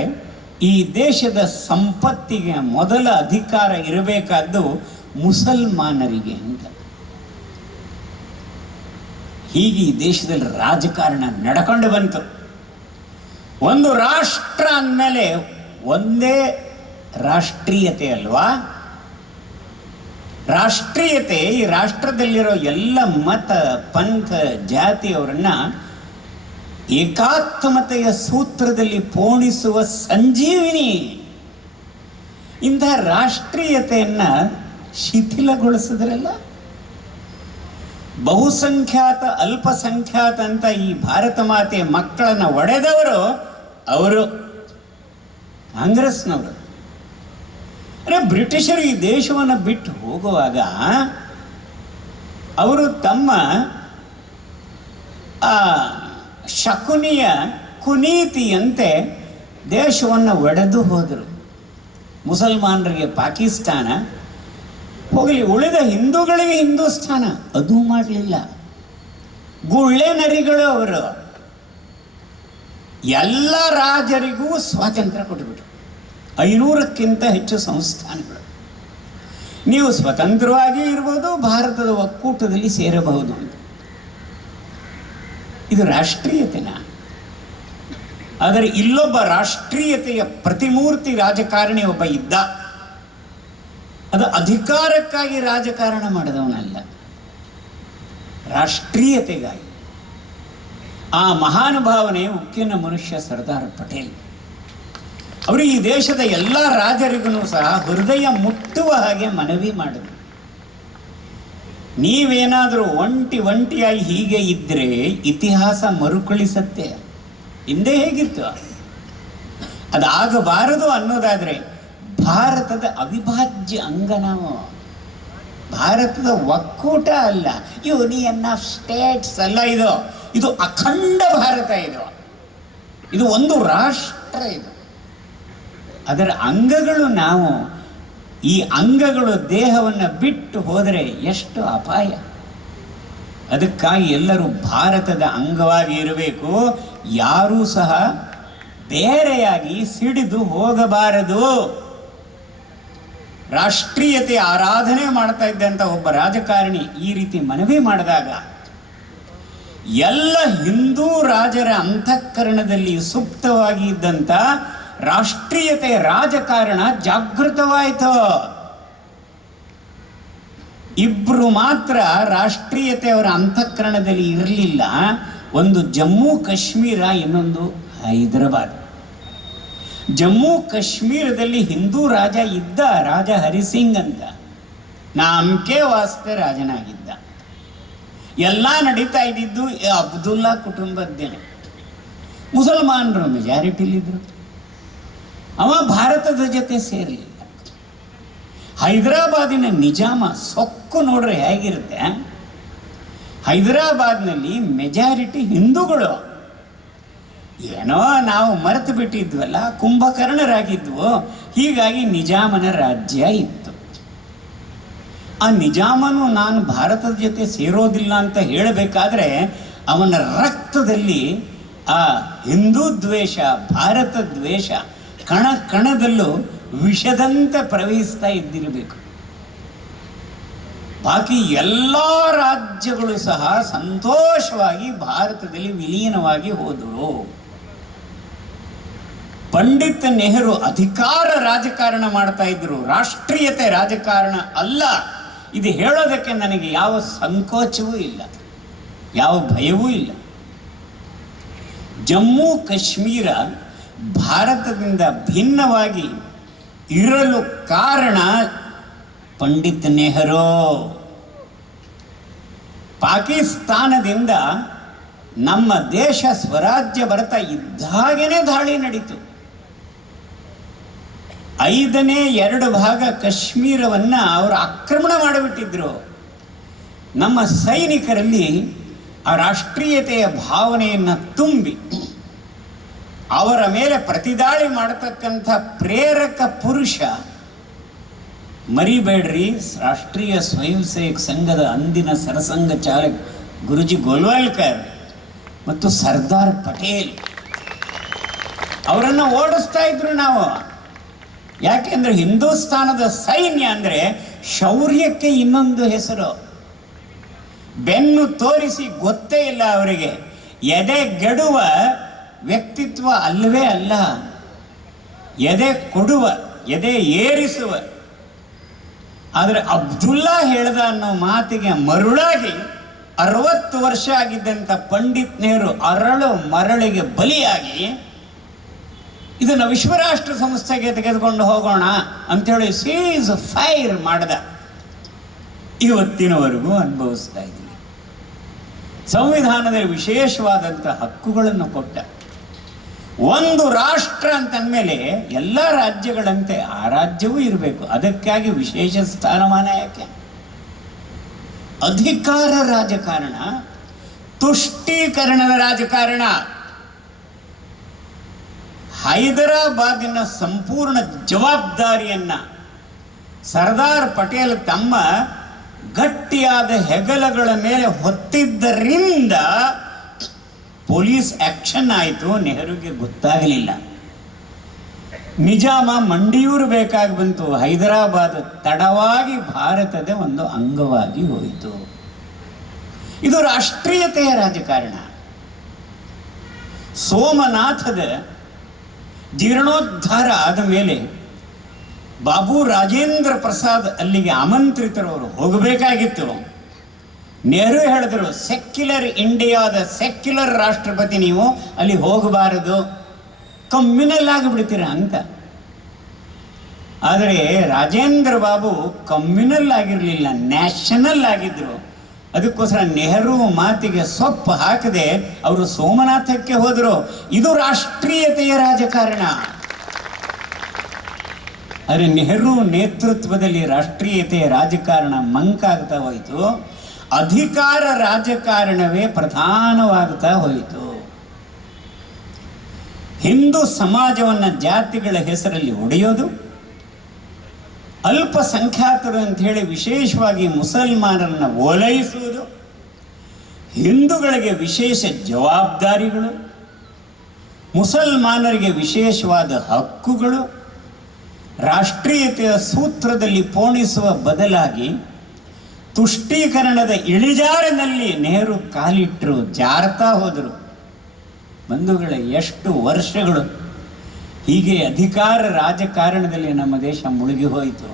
ಈ ದೇಶದ ಸಂಪತ್ತಿಗೆ ಮೊದಲ ಅಧಿಕಾರ ಇರಬೇಕಾದ್ದು ಮುಸಲ್ಮಾನರಿಗೆ ಅಂತ. ಹೀಗೆ ಈ ದೇಶದಲ್ಲಿ ರಾಜಕಾರಣ ನಡ್ಕೊಂಡು ಬಂತು. ಒಂದು ರಾಷ್ಟ್ರ ಅಂದಮೇಲೆ ಒಂದೇ ರಾಷ್ಟ್ರೀಯತೆ ಅಲ್ವಾ? ರಾಷ್ಟ್ರೀಯತೆ ಈ ರಾಷ್ಟ್ರದಲ್ಲಿರೋ ಎಲ್ಲ ಮತ ಪಂಥ ಜಾತಿಯವರನ್ನ ಏಕಾತ್ಮತೆಯ ಸೂತ್ರದಲ್ಲಿ ಪೋಣಿಸುವ ಸಂಜೀವಿನಿ. ಇಂಥ ರಾಷ್ಟ್ರೀಯತೆಯನ್ನು ಶಿಥಿಲಗೊಳಿಸಿದ್ರಲ್ಲ. ಬಹುಸಂಖ್ಯಾತ ಅಲ್ಪಸಂಖ್ಯಾತ ಅಂತ ಈ ಭಾರತ ಮಾತೆಯ ಮಕ್ಕಳನ್ನು ಒಡೆದವರು ಅವರು ಕಾಂಗ್ರೆಸ್ನವರು. ಅಂದರೆ ಬ್ರಿಟಿಷರು ಈ ದೇಶವನ್ನು ಬಿಟ್ಟು ಹೋಗುವಾಗ ಅವರು ತಮ್ಮ ಶಕುನಿಯ ಕುನೀತಿಯಂತೆ ದೇಶವನ್ನು ಒಡೆದು ಹೋದರು. ಮುಸಲ್ಮಾನರಿಗೆ ಪಾಕಿಸ್ತಾನ, ಹೋಗಲಿ ಉಳಿದ ಹಿಂದೂಗಳಿಗೆ ಹಿಂದೂಸ್ತಾನ, ಅದೂ ಮಾಡಲಿಲ್ಲ. ಗುಳ್ಳೆ ನರಿಗಳು ಅವರು. ಎಲ್ಲ ರಾಜರಿಗೂ ಸ್ವಾತಂತ್ರ್ಯ ಕೊಟ್ಟುಬಿಟ್ರು. 500ಕ್ಕಿಂತ ಹೆಚ್ಚು ಸಂಸ್ಥಾನಗಳು. ನೀವು ಸ್ವತಂತ್ರವಾಗಿ ಇರ್ಬೋದು, ಭಾರತದ ಒಕ್ಕೂಟದಲ್ಲಿ ಸೇರಬಹುದು ಅಂತ. ಇದು ರಾಷ್ಟ್ರೀಯತೆನಾ? ಆದರೆ ಇಲ್ಲೊಬ್ಬ ರಾಷ್ಟ್ರೀಯತೆಯ ಪ್ರತಿಮೂರ್ತಿ ರಾಜಕಾರಣಿ ಒಬ್ಬ ಇದ್ದ. ಅದು ಅಧಿಕಾರಕ್ಕಾಗಿ ರಾಜಕಾರಣ ಮಾಡಿದವನಲ್ಲ, ರಾಷ್ಟ್ರೀಯತೆಗಾಗಿ. ಆ ಮಹಾನುಭಾವನೆ ಉಕ್ಕಿನ ಮನುಷ್ಯ ಸರ್ದಾರ್ ಪಟೇಲ್. ಅವರು ಈ ದೇಶದ ಎಲ್ಲ ರಾಜರಿಗೂ ಸಹ ಹೃದಯ ಮುಟ್ಟುವ ಹಾಗೆ ಮನವಿ ಮಾಡಿದರು. ನೀವೇನಾದರೂ ಒಂಟಿಯಾಗಿ ಹೀಗೆ ಇದ್ದರೆ ಇತಿಹಾಸ ಮರುಕಳಿಸತ್ತೆ. ಹಿಂದೆ ಹೇಗಿತ್ತು ಅದಾಗಬಾರದು ಅನ್ನೋದಾದರೆ, ಭಾರತದ ಅವಿಭಾಜ್ಯ ಅಂಗ ನಾವು. ಭಾರತದ ಒಕ್ಕೂಟ ಅಲ್ಲ, ಯೂನಿಯನ್ ಆಫ್ ಸ್ಟೇಟ್ಸ್ ಅಲ್ಲ. ಇದು ಅಖಂಡ ಭಾರತ. ಇದು ಒಂದು ರಾಷ್ಟ್ರ. ಅದರ ಅಂಗಗಳು ನಾವು. ಈ ಅಂಗಗಳು ದೇಹವನ್ನು ಬಿಟ್ಟು ಹೋದರೆ ಎಷ್ಟು ಅಪಾಯ. ಅದಕ್ಕಾಗಿ ಎಲ್ಲರೂ ಭಾರತದ ಅಂಗವಾಗಿ ಇರಬೇಕು. ಯಾರೂ ಸಹ ಬೇರೆಯಾಗಿ ಸಿಡಿದು ಹೋಗಬಾರದು. ರಾಷ್ಟ್ರೀಯತೆ ಆರಾಧನೆ ಮಾಡ್ತಾ ಇದ್ದಂಥ ಒಬ್ಬ ರಾಜಕಾರಣಿ ಈ ರೀತಿ ಮನವಿ ಮಾಡಿದಾಗ ಎಲ್ಲ ಹಿಂದೂ ರಾಜರ ಅಂತಃಕರಣದಲ್ಲಿ ಸುಪ್ತವಾಗಿ ಇದ್ದಂಥ ರಾಷ್ಟ್ರೀಯತೆ ರಾಜಕಾರಣ ಜಾಗೃತವಾಯಿತು. ಇಬ್ರು ಮಾತ್ರ ರಾಷ್ಟ್ರೀಯತೆ ಅವರ ಅಂತಃಕರಣದಲ್ಲಿ ಇರಲಿಲ್ಲ. ಒಂದು ಜಮ್ಮು ಕಾಶ್ಮೀರ, ಇನ್ನೊಂದು ಹೈದರಾಬಾದ್. ಜಮ್ಮು ಕಾಶ್ಮೀರದಲ್ಲಿ ಹಿಂದೂ ರಾಜ ಇದ್ದ, ರಾಜ ಹರಿಸಿಂಗ್ ಅಂತ, ನಾಮಕೆ ವಾಸ್ತೆ ರಾಜನಾಗಿದ್ದ. ಎಲ್ಲ ನಡೀತಾ ಇದ್ದಿದ್ದು ಅಬ್ದುಲ್ಲಾ ಕುಟುಂಬದ್ದೇನೆ. ಮುಸಲ್ಮಾನರು ಮೆಜಾರಿಟಿಲಿದ್ರು. ಅವ ಭಾರತದ ಜೊತೆ ಸೇರಲಿಲ್ಲ. ಹೈದರಾಬಾದಿನ ನಿಜಾಮ ಸೊಕ್ಕು ನೋಡ್ರೆ ಹೇಗಿರುತ್ತೆ. ಹೈದರಾಬಾದ್ನಲ್ಲಿ ಮೆಜಾರಿಟಿ ಹಿಂದೂಗಳು. ಏನೋ ನಾವು ಮರೆತು ಬಿಟ್ಟಿದ್ವಲ್ಲ, ಕುಂಭಕರ್ಣರಾಗಿದ್ವು. ಹೀಗಾಗಿ ನಿಜಾಮನ ರಾಜ್ಯ ಇತ್ತು. ಆ ನಿಜಾಮನು ನಾನು ಭಾರತದ ಜೊತೆ ಸೇರೋದಿಲ್ಲ ಅಂತ ಹೇಳಬೇಕಾದ್ರೆ ಅವನ ರಕ್ತದಲ್ಲಿ ಆ ಹಿಂದೂ ದ್ವೇಷ, ಭಾರತ ದ್ವೇಷ ಕಣ ಕಣದಲ್ಲೂ ವಿಷದಂತೆ ಪ್ರವಹಿಸ್ತಾ ಇದ್ದಿರಬೇಕು. ಬಾಕಿ ಎಲ್ಲ ರಾಜ್ಯಗಳು ಸಹ ಸಂತೋಷವಾಗಿ ಭಾರತದಲ್ಲಿ ವಿಲೀನವಾಗಿ ಹೋದರು. ಪಂಡಿತ್ ನೆಹರು ಅಧಿಕಾರ ರಾಜಕಾರಣ ಮಾಡ್ತಾ ಇದ್ರು, ರಾಷ್ಟ್ರೀಯತೆ ರಾಜಕಾರಣ ಅಲ್ಲ. ಇದು ಹೇಳೋದಕ್ಕೆ ನನಗೆ ಯಾವ ಸಂಕೋಚವೂ ಇಲ್ಲ, ಯಾವ ಭಯವೂ ಇಲ್ಲ. ಜಮ್ಮು ಕಾಶ್ಮೀರ ಭಾರತದಿಂದ ಭಿನ್ನವಾಗಿ ಇರಲು ಕಾರಣ ಪಂಡಿತ್ ನೆಹರು. ಪಾಕಿಸ್ತಾನದಿಂದ ನಮ್ಮ ದೇಶ ಸ್ವರಾಜ್ಯ ಬರ್ತಾ ಇದ್ದಾಗೇನೆ ದಾಳಿ ನಡೀತು. 2 ಭಾಗ ಕಾಶ್ಮೀರವನ್ನ ಅವರು ಆಕ್ರಮಣ ಮಾಡಿಬಿಟ್ಟಿದ್ರು. ನಮ್ಮ ಸೈನಿಕರಲ್ಲಿ ಆ ರಾಷ್ಟ್ರೀಯತೆಯ ಭಾವನೆಯನ್ನು ತುಂಬಿ ಅವರ ಮೇಲೆ ಪ್ರತಿದಾಳಿ ಮಾಡತಕ್ಕಂಥ ಪ್ರೇರಕ ಪುರುಷ, ಮರಿಬೇಡ್ರಿ, ರಾಷ್ಟ್ರೀಯ ಸ್ವಯಂ ಸೇವಕ ಸಂಘದ ಅಂದಿನ ಸರಸಂಘ ಚಾಲಕ ಗುರುಜಿ ಗೋಲ್ವಾಲ್ಕರ್ ಮತ್ತು ಸರ್ದಾರ್ ಪಟೇಲ್. ಅವರನ್ನು ಓಡಿಸ್ತಾ ಇದ್ರು ನಾವು. ಯಾಕೆಂದ್ರೆ ಹಿಂದೂಸ್ತಾನದ ಸೈನ್ಯ ಅಂದರೆ ಶೌರ್ಯಕ್ಕೆ ಇನ್ನೊಂದು ಹೆಸರು. ಬೆನ್ನು ತೋರಿಸಿ ಗೊತ್ತೇ ಇಲ್ಲ ಅವರಿಗೆ. ಎದೆ ಗೆಡುವ ವ್ಯಕ್ತಿತ್ವ ಅಲ್ಲವೇ ಅಲ್ಲ, ಎದೆ ಕೊಡುವ, ಎದೆ ಏರಿಸುವ. ಆದರೆ ಅಬ್ದುಲ್ಲಾ ಹೇಳ್ದ ಅನ್ನೋ ಮಾತಿಗೆ ಮರುಳಾಗಿ 60 ವರ್ಷ ಆಗಿದ್ದಂಥ ಪಂಡಿತ್ ನೆಹರು ಅರಳು ಮರಳಿಗೆ ಬಲಿಯಾಗಿ ಇದನ್ನು ವಿಶ್ವರಾಷ್ಟ್ರ ಸಂಸ್ಥೆಗೆ ತೆಗೆದುಕೊಂಡು ಹೋಗೋಣ ಅಂಥೇಳಿ ಸೀಸ್ ಫೈರ್ ಮಾಡ್ದ. ಇವತ್ತಿನವರೆಗೂ ಅನುಭವಿಸ್ತಾ ಇದ್ದೀವಿ. ಸಂವಿಧಾನದಲ್ಲಿ ವಿಶೇಷವಾದಂಥ ಹಕ್ಕುಗಳನ್ನು ಕೊಟ್ಟ. ಒಂದು ರಾಷ್ಟ್ರ ಅಂತಂದಮೇಲೆ ಎಲ್ಲ ರಾಜ್ಯಗಳಂತೆ ಆ ರಾಜ್ಯವೂ ಇರಬೇಕು. ಅದಕ್ಕಾಗಿ ವಿಶೇಷ ಸ್ಥಾನಮಾನ ಯಾಕೆ? ಅಧಿಕಾರ ರಾಜಕಾರಣ, ತುಷ್ಟೀಕರಣದ ರಾಜಕಾರಣ. ಹೈದರಾಬಾದಿನ ಸಂಪೂರ್ಣ ಜವಾಬ್ದಾರಿಯನ್ನ ಸರ್ದಾರ್ ಪಟೇಲ್ ತಮ್ಮ ಗಟ್ಟಿಯಾದ ಹೆಗಲಗಳ ಮೇಲೆ ಹೊತ್ತಿದ್ದರಿಂದ ಪೊಲೀಸ್ ಆಕ್ಷನ್ ಆಯಿತು. ನೆಹರುಗೆ ಗೊತ್ತಾಗಲಿಲ್ಲ. ನಿಜಾಮ ಮಂಡಿಯೂರು ಬೇಕಾಗಿ ಬಂತು. ಹೈದರಾಬಾದ್ ತಡವಾಗಿ ಭಾರತದ ಒಂದು ಅಂಗವಾಗಿ ಹೋಯಿತು. ಇದು ರಾಷ್ಟ್ರೀಯತೆಯ ರಾಜಕಾರಣ. ಸೋಮನಾಥದ ಜೀರ್ಣೋದ್ಧಾರ ಆದ ಮೇಲೆ ಬಾಬು ರಾಜೇಂದ್ರ ಪ್ರಸಾದ್ ಅಲ್ಲಿಗೆ ಆಮಂತ್ರಿತರವರು ಹೋಗಬೇಕಾಗಿತ್ತು. ನೆಹರು ಹೇಳಿದ್ರು, ಸೆಕ್ಯುಲರ್ ಇಂಡಿಯಾದ ಸೆಕ್ಯುಲರ್ ರಾಷ್ಟ್ರಪತಿ ನೀವು ಅಲ್ಲಿ ಹೋಗಬಾರದು, ಕಮ್ಯುನಲ್ ಆಗಿಬಿಡ್ತೀರ ಅಂತ. ಆದರೆ ರಾಜೇಂದ್ರ ಬಾಬು ಕಮ್ಯುನಲ್ ಆಗಿರಲಿಲ್ಲ, ನ್ಯಾಷನಲ್ ಆಗಿದ್ರು. ಅದಕ್ಕೋಸ್ಕರ ನೆಹರು ಮಾತಿಗೆ ಸೊಪ್ಪು ಹಾಕದೆ ಅವರು ಸೋಮನಾಥಕ್ಕೆ ಹೋದರು. ಇದು ರಾಷ್ಟ್ರೀಯತೆಯ ರಾಜಕಾರಣ. ಆದರೆ ನೆಹರು ನೇತೃತ್ವದಲ್ಲಿ ರಾಷ್ಟ್ರೀಯತೆಯ ರಾಜಕಾರಣ ಮಂಕಾಗ್ತಾ ಹೋಯಿತು. ಅಧಿಕಾರ ರಾಜಕಾರಣವೇ ಪ್ರಧಾನವಾಗ್ತಾ ಹೋಯಿತು. ಹಿಂದೂ ಸಮಾಜವನ್ನು ಜಾತಿಗಳ ಹೆಸರಲ್ಲಿ ಒಡೆಯೋದು, ಅಲ್ಪಸಂಖ್ಯಾತರು ಅಂತ ಹೇಳಿ ವಿಶೇಷವಾಗಿ ಮುಸಲ್ಮಾನರನ್ನು ಓಲೈಸುವುದು, ಹಿಂದೂಗಳಿಗೆ ವಿಶೇಷ ಜವಾಬ್ದಾರಿಗಳು, ಮುಸಲ್ಮಾನರಿಗೆ ವಿಶೇಷವಾದ ಹಕ್ಕುಗಳು, ರಾಷ್ಟ್ರೀಯತೆಯ ಸೂತ್ರದಲ್ಲಿ ಪೋಣಿಸುವ ಬದಲಾಗಿ ತುಷ್ಟೀಕರಣದ ಇಳಿಜಾರಿನಲ್ಲಿ ನೆಹರು ಕಾಲಿಟ್ಟರು, ಜಾರ್ತಾ ಹೋದರು. ಬಂಧುಗಳೇ, ಎಷ್ಟು ವರ್ಷಗಳು ಹೀಗೆ ಅಧಿಕಾರ ರಾಜಕಾರಣದಲ್ಲಿ ನಮ್ಮ ದೇಶ ಮುಳುಗಿ ಹೋಯಿತು.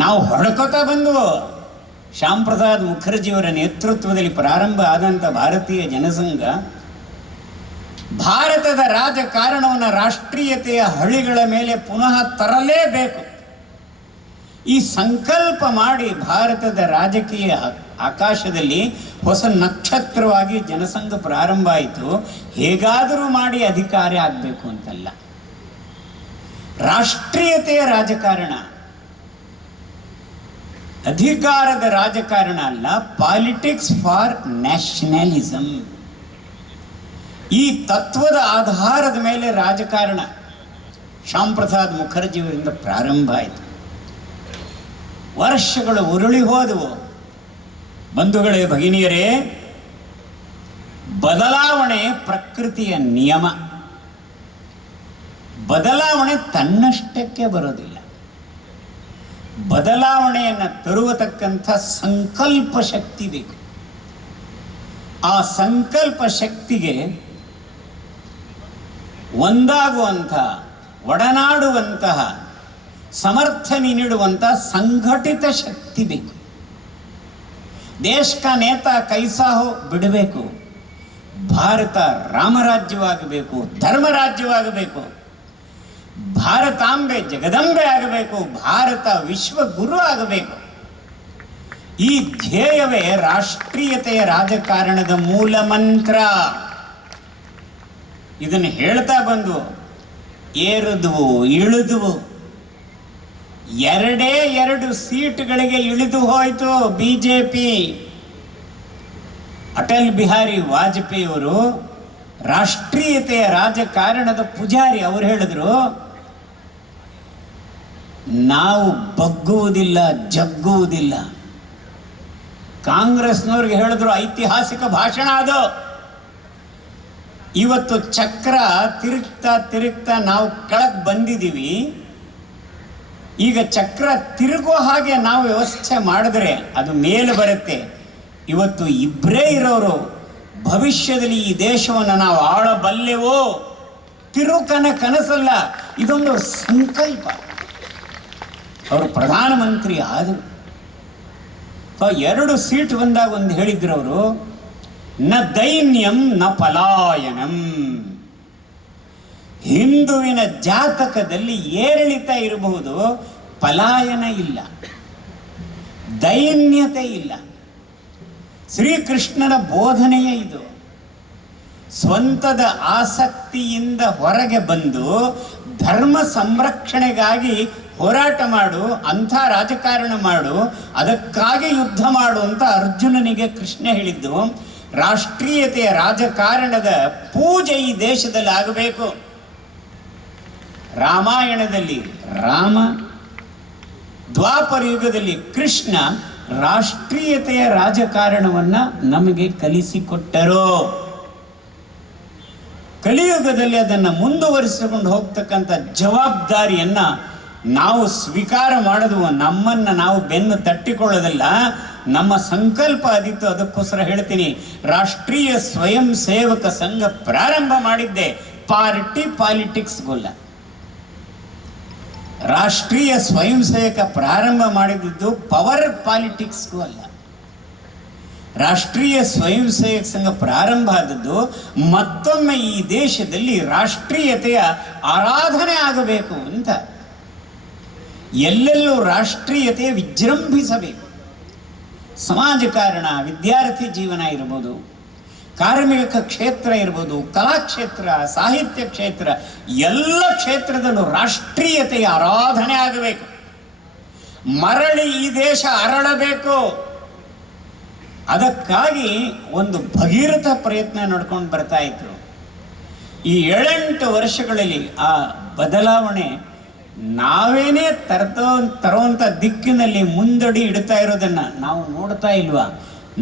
ನಾವು ಹೊಡ್ಕೋತಾ ಬಂದವು. ಶ್ಯಾಮ್ ಪ್ರಸಾದ್ ಮುಖರ್ಜಿಯವರ ನೇತೃತ್ವದಲ್ಲಿ ಪ್ರಾರಂಭ ಆದಂಥ ಭಾರತೀಯ ಜನಸಂಘ ಭಾರತದ ರಾಜಕಾರಣವನ್ನು ರಾಷ್ಟ್ರೀಯತೆಯ ಹಳಿಗಳ ಮೇಲೆ ಪುನಃ ತರಲೇಬೇಕು ಈ ಸಂಕಲ್ಪ ಮಾಡಿ ಭಾರತದ ರಾಜಕೀಯ ಆಕಾಶದಲ್ಲಿ ಹೊಸ ನಕ್ಷತ್ರವಾಗಿ ಜನಸಂಘ ಪ್ರಾರಂಭ ಆಯಿತು. ಹೇಗಾದರೂ ಮಾಡಿ ಅಧಿಕಾರ ಆಗಬೇಕು ಅಂತಲ್ಲ, ರಾಷ್ಟ್ರೀಯತೆಯ ರಾಜಕಾರಣ, ಅಧಿಕಾರದ ರಾಜಕಾರಣ ಅಲ್ಲ, ಪಾಲಿಟಿಕ್ಸ್ ಫಾರ್ ನ್ಯಾಷನಲಿಸಂ. ಈ ತತ್ವದ ಆಧಾರದ ಮೇಲೆ ರಾಜಕಾರಣ ಶ್ಯಾಮ್ ಪ್ರಸಾದ್ ಮುಖರ್ಜಿಯವರಿಂದ ಪ್ರಾರಂಭ ಆಯಿತು. ವರ್ಷಗಳು ಉರುಳಿ ಹೋದವು. ಬಂಧುಗಳೇ, ಭಗಿನಿಯರೇ, ಬದಲಾವಣೆ ಪ್ರಕೃತಿಯ ನಿಯಮ. ಬದಲಾವಣೆ ತನ್ನಷ್ಟಕ್ಕೆ ಬರೋದಿಲ್ಲ. ಬದಲಾವಣೆಯನ್ನು ತರುವತಕ್ಕಂಥ ಸಂಕಲ್ಪ ಶಕ್ತಿ ಬೇಕು. ಆ ಸಂಕಲ್ಪ ಶಕ್ತಿಗೆ ಒಂದಾಗುವಂತಹ, ಒಡನಾಡುವಂತಹ, ಸಮರ್ಥನೆ ನೀಡುವಂತಹ ಸಂಘಟಿತ ಶಕ್ತಿ ಬೇಕು. ದೇಶ ಕಾ ನೇತಾ ಕೈಸಾ ಹೋ ಬಿಡಬೇಕು. ಭಾರತ ರಾಮರಾಜ್ಯವಾಗಬೇಕು, ಧರ್ಮರಾಜ್ಯವಾಗಬೇಕು, ಭಾರತಾಂಬೆ ಜಗದಂಬೆ ಆಗಬೇಕು, ಭಾರತ ವಿಶ್ವಗುರು ಆಗಬೇಕು. ಈ ಧ್ಯೇಯವೇ ರಾಷ್ಟ್ರೀಯತೆಯ ರಾಜಕಾರಣದ ಮೂಲ ಮಂತ್ರ. ಇದನ್ನು ಹೇಳ್ತಾ ಬಂದು ಏರಿದ್ವು, ಇಳಿದ್ವು. 2 ಸೀಟ್ಗಳಿಗೆ ಇಳಿದು ಹೋಯಿತು ಬಿಜೆಪಿ. ಅಟಲ್ ಬಿಹಾರಿ ವಾಜಪೇಯಿ ಅವರು ರಾಷ್ಟ್ರೀಯತೆಯ ರಾಜಕಾರಣದ ಪೂಜಾರಿ. ಅವರು ಹೇಳಿದ್ರು, ನಾವು ಬಗ್ಗುವುದಿಲ್ಲ, ಜಗ್ಗುವುದಿಲ್ಲ. ಕಾಂಗ್ರೆಸ್ನವ್ರಿಗೆ ಹೇಳಿದ್ರು, ಐತಿಹಾಸಿಕ ಭಾಷಣ ಅದು. ಇವತ್ತು ಚಕ್ರ ತಿರುಗ್ತಾ ತಿರುಗ್ತಾ ನಾವು ಕೆಳಗೆ ಬಂದಿದ್ದೀವಿ. ಈಗ ಚಕ್ರ ತಿರುಗೋ ಹಾಗೆ ನಾವು ವ್ಯವಸ್ಥೆ ಮಾಡಿದ್ರೆ ಅದು ಮೇಲೆ ಬರುತ್ತೆ. ಇವತ್ತು ಇಬ್ಬರೇ ಇರೋರು, ಭವಿಷ್ಯದಲ್ಲಿ ಈ ದೇಶವನ್ನು ನಾವು ಆಳಬಲ್ಲೆವೋ, ತಿರುಕನ ಕನಸಲ್ಲ, ಇದೊಂದು ಸಂಕಲ್ಪ. ಅವರು ಪ್ರಧಾನಮಂತ್ರಿ ಆದರು. 2 ಸೀಟ್ ಬಂದಾಗ ಒಂದು ಹೇಳಿದ್ರು ಅವರು, ನ ದೈನ್ಯಂ ನ ಪಲಾಯನಂ. ಹಿಂದುವಿನ ಜಾತಕದಲ್ಲಿ ಏರಿಳಿತ ಇರಬಹುದು, ಪಲಾಯನ ಇಲ್ಲ, ದೈನ್ಯತೆ ಇಲ್ಲ. ಶ್ರೀಕೃಷ್ಣನ ಬೋಧನೆಯೇ ಇದು. ಸ್ವಂತದ ಆಸಕ್ತಿಯಿಂದ ಹೊರಗೆ ಬಂದು ಧರ್ಮ ಸಂರಕ್ಷಣೆಗಾಗಿ ಹೋರಾಟ ಮಾಡು, ಅಂಥ ರಾಜಕಾರಣ ಮಾಡು, ಅದಕ್ಕಾಗಿ ಯುದ್ಧ ಮಾಡು ಅಂತ ಅರ್ಜುನನಿಗೆ ಕೃಷ್ಣ ಹೇಳಿದ್ದು. ರಾಷ್ಟ್ರೀಯತೆಯ ರಾಜಕಾರಣದ ಪೂಜೆ ಈ ದೇಶದಲ್ಲಿ ಆಗಬೇಕು. ರಾಮಾಯಣದಲ್ಲಿ ರಾಮ, ದ್ವಾಪರ ಯುಗದಲ್ಲಿ ಕೃಷ್ಣ ರಾಷ್ಟ್ರೀಯತೆಯ ರಾಜಕಾರಣವನ್ನು ನಮಗೆ ಕಲಿಸಿಕೊಟ್ಟರು. ಕಲಿಯುಗದಲ್ಲಿ ಅದನ್ನು ಮುಂದುವರಿಸಿಕೊಂಡು ಹೋಗ್ತಕ್ಕಂಥ ಜವಾಬ್ದಾರಿಯನ್ನು ನಾವು ಸ್ವೀಕಾರ ಮಾಡೋದು, ನಮ್ಮನ್ನು ನಾವು ಬೆನ್ನು ತಟ್ಟಿಕೊಳ್ಳೋದಲ್ಲ, ನಮ್ಮ ಸಂಕಲ್ಪ ಅದಿತ್ತು. ಅದಕ್ಕೋಸ್ಕರ ಹೇಳ್ತೀನಿ, ರಾಷ್ಟ್ರೀಯ ಸ್ವಯಂ ಸೇವಕ ಸಂಘ ಪ್ರಾರಂಭ ಮಾಡಿದ್ದೆ ಪಾರ್ಟಿ ಪಾಲಿಟಿಕ್ಸ್ಗೊಲ್ಲ. ರಾಷ್ಟ್ರೀಯ ಸ್ವಯಂ ಸೇವಕ ಪ್ರಾರಂಭ ಮಾಡಿದ್ದು ಪವರ್ ಪಾಲಿಟಿಕ್ಸ್ಗೂ ಅಲ್ಲ. ರಾಷ್ಟ್ರೀಯ ಸ್ವಯಂ ಸೇವಕ ಸಂಘ ಪ್ರಾರಂಭ ಆದದ್ದು ಮತ್ತೊಮ್ಮೆ ಈ ದೇಶದಲ್ಲಿ ರಾಷ್ಟ್ರೀಯತೆಯ ಆರಾಧನೆ ಆಗಬೇಕು ಅಂತ. ಎಲ್ಲೆಲ್ಲೂ ರಾಷ್ಟ್ರೀಯತೆ ವಿಜೃಂಭಿಸಬೇಕು. ಸಮಾಜಕಾರಣ, ವಿದ್ಯಾರ್ಥಿ ಜೀವನ ಇರ್ಬೋದು, ಕಾರ್ಮಿಕ ಕ್ಷೇತ್ರ ಇರ್ಬೋದು, ಕಲಾಕ್ಷೇತ್ರ, ಸಾಹಿತ್ಯ ಕ್ಷೇತ್ರ, ಎಲ್ಲ ಕ್ಷೇತ್ರದಲ್ಲೂ ರಾಷ್ಟ್ರೀಯತೆಯ ಆರಾಧನೆ ಆಗಬೇಕು. ಮರಳಿ ಈ ದೇಶ ಅರಳಬೇಕು. ಅದಕ್ಕಾಗಿ ಒಂದು ಭಗೀರಥ ಪ್ರಯತ್ನ ನಡ್ಕೊಂಡು ಬರ್ತಾ ಇದ್ರು. ಈ 7-8 ವರ್ಷಗಳಲ್ಲಿ ಆ ಬದಲಾವಣೆ ನಾವೇನೇ ತರುವಂಥ ದಿಕ್ಕಿನಲ್ಲಿ ಮುಂದಡಿ ಇಡ್ತಾ ಇರೋದನ್ನು ನಾವು ನೋಡ್ತಾ ಇಲ್ವಾ?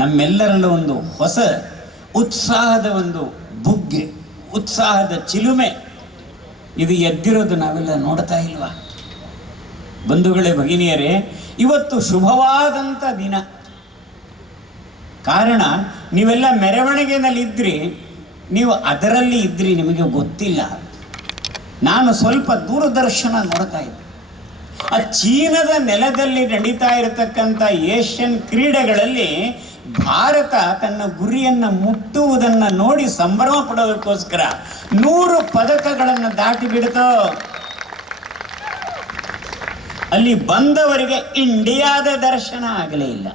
ನಮ್ಮೆಲ್ಲರಲ್ಲೂ ಒಂದು ಹೊಸ ಉತ್ಸಾಹದ ಒಂದು ಬುಗ್ಗೆ, ಉತ್ಸಾಹದ ಚಿಲುಮೆ ಇದು ಎದ್ದಿರೋದು ನಾವೆಲ್ಲ ನೋಡ್ತಾ ಇಲ್ವಾ? ಬಂಧುಗಳೇ, ಭಗಿನಿಯರೇ, ಇವತ್ತು ಶುಭವಾದಂಥ ದಿನ. ಕಾರಣ, ನೀವೆಲ್ಲ ಮೆರವಣಿಗೆಯಲ್ಲಿ ಇದ್ರಿ, ನೀವು ಅದರಲ್ಲಿ ಇದ್ರಿ, ನಿಮಗೆ ಗೊತ್ತಿಲ್ಲ. ನಾನು ಸ್ವಲ್ಪ ದೂರದರ್ಶನ ನೋಡ್ತಾ ಇದ್ದೆ. ಆ ಚೀನಾದ ನೆಲದಲ್ಲಿ ನಡೀತಾ ಇರತಕ್ಕಂಥ ಏಷ್ಯನ್ ಕ್ರೀಡೆಗಳಲ್ಲಿ ಭಾರತ ತನ್ನ ಗುರಿಯನ್ನು ಮುಟ್ಟುವುದನ್ನು ನೋಡಿ ಸಂಭ್ರಮ ಪಡೋದಕ್ಕೋಸ್ಕರ 100 ಪದಕಗಳನ್ನು ದಾಟಿ ಬಿಡ್ತೋ. ಅಲ್ಲಿ ಬಂದವರಿಗೆ ಇಂಡಿಯಾದ ದರ್ಶನ ಆಗಲೇ ಇಲ್ಲ.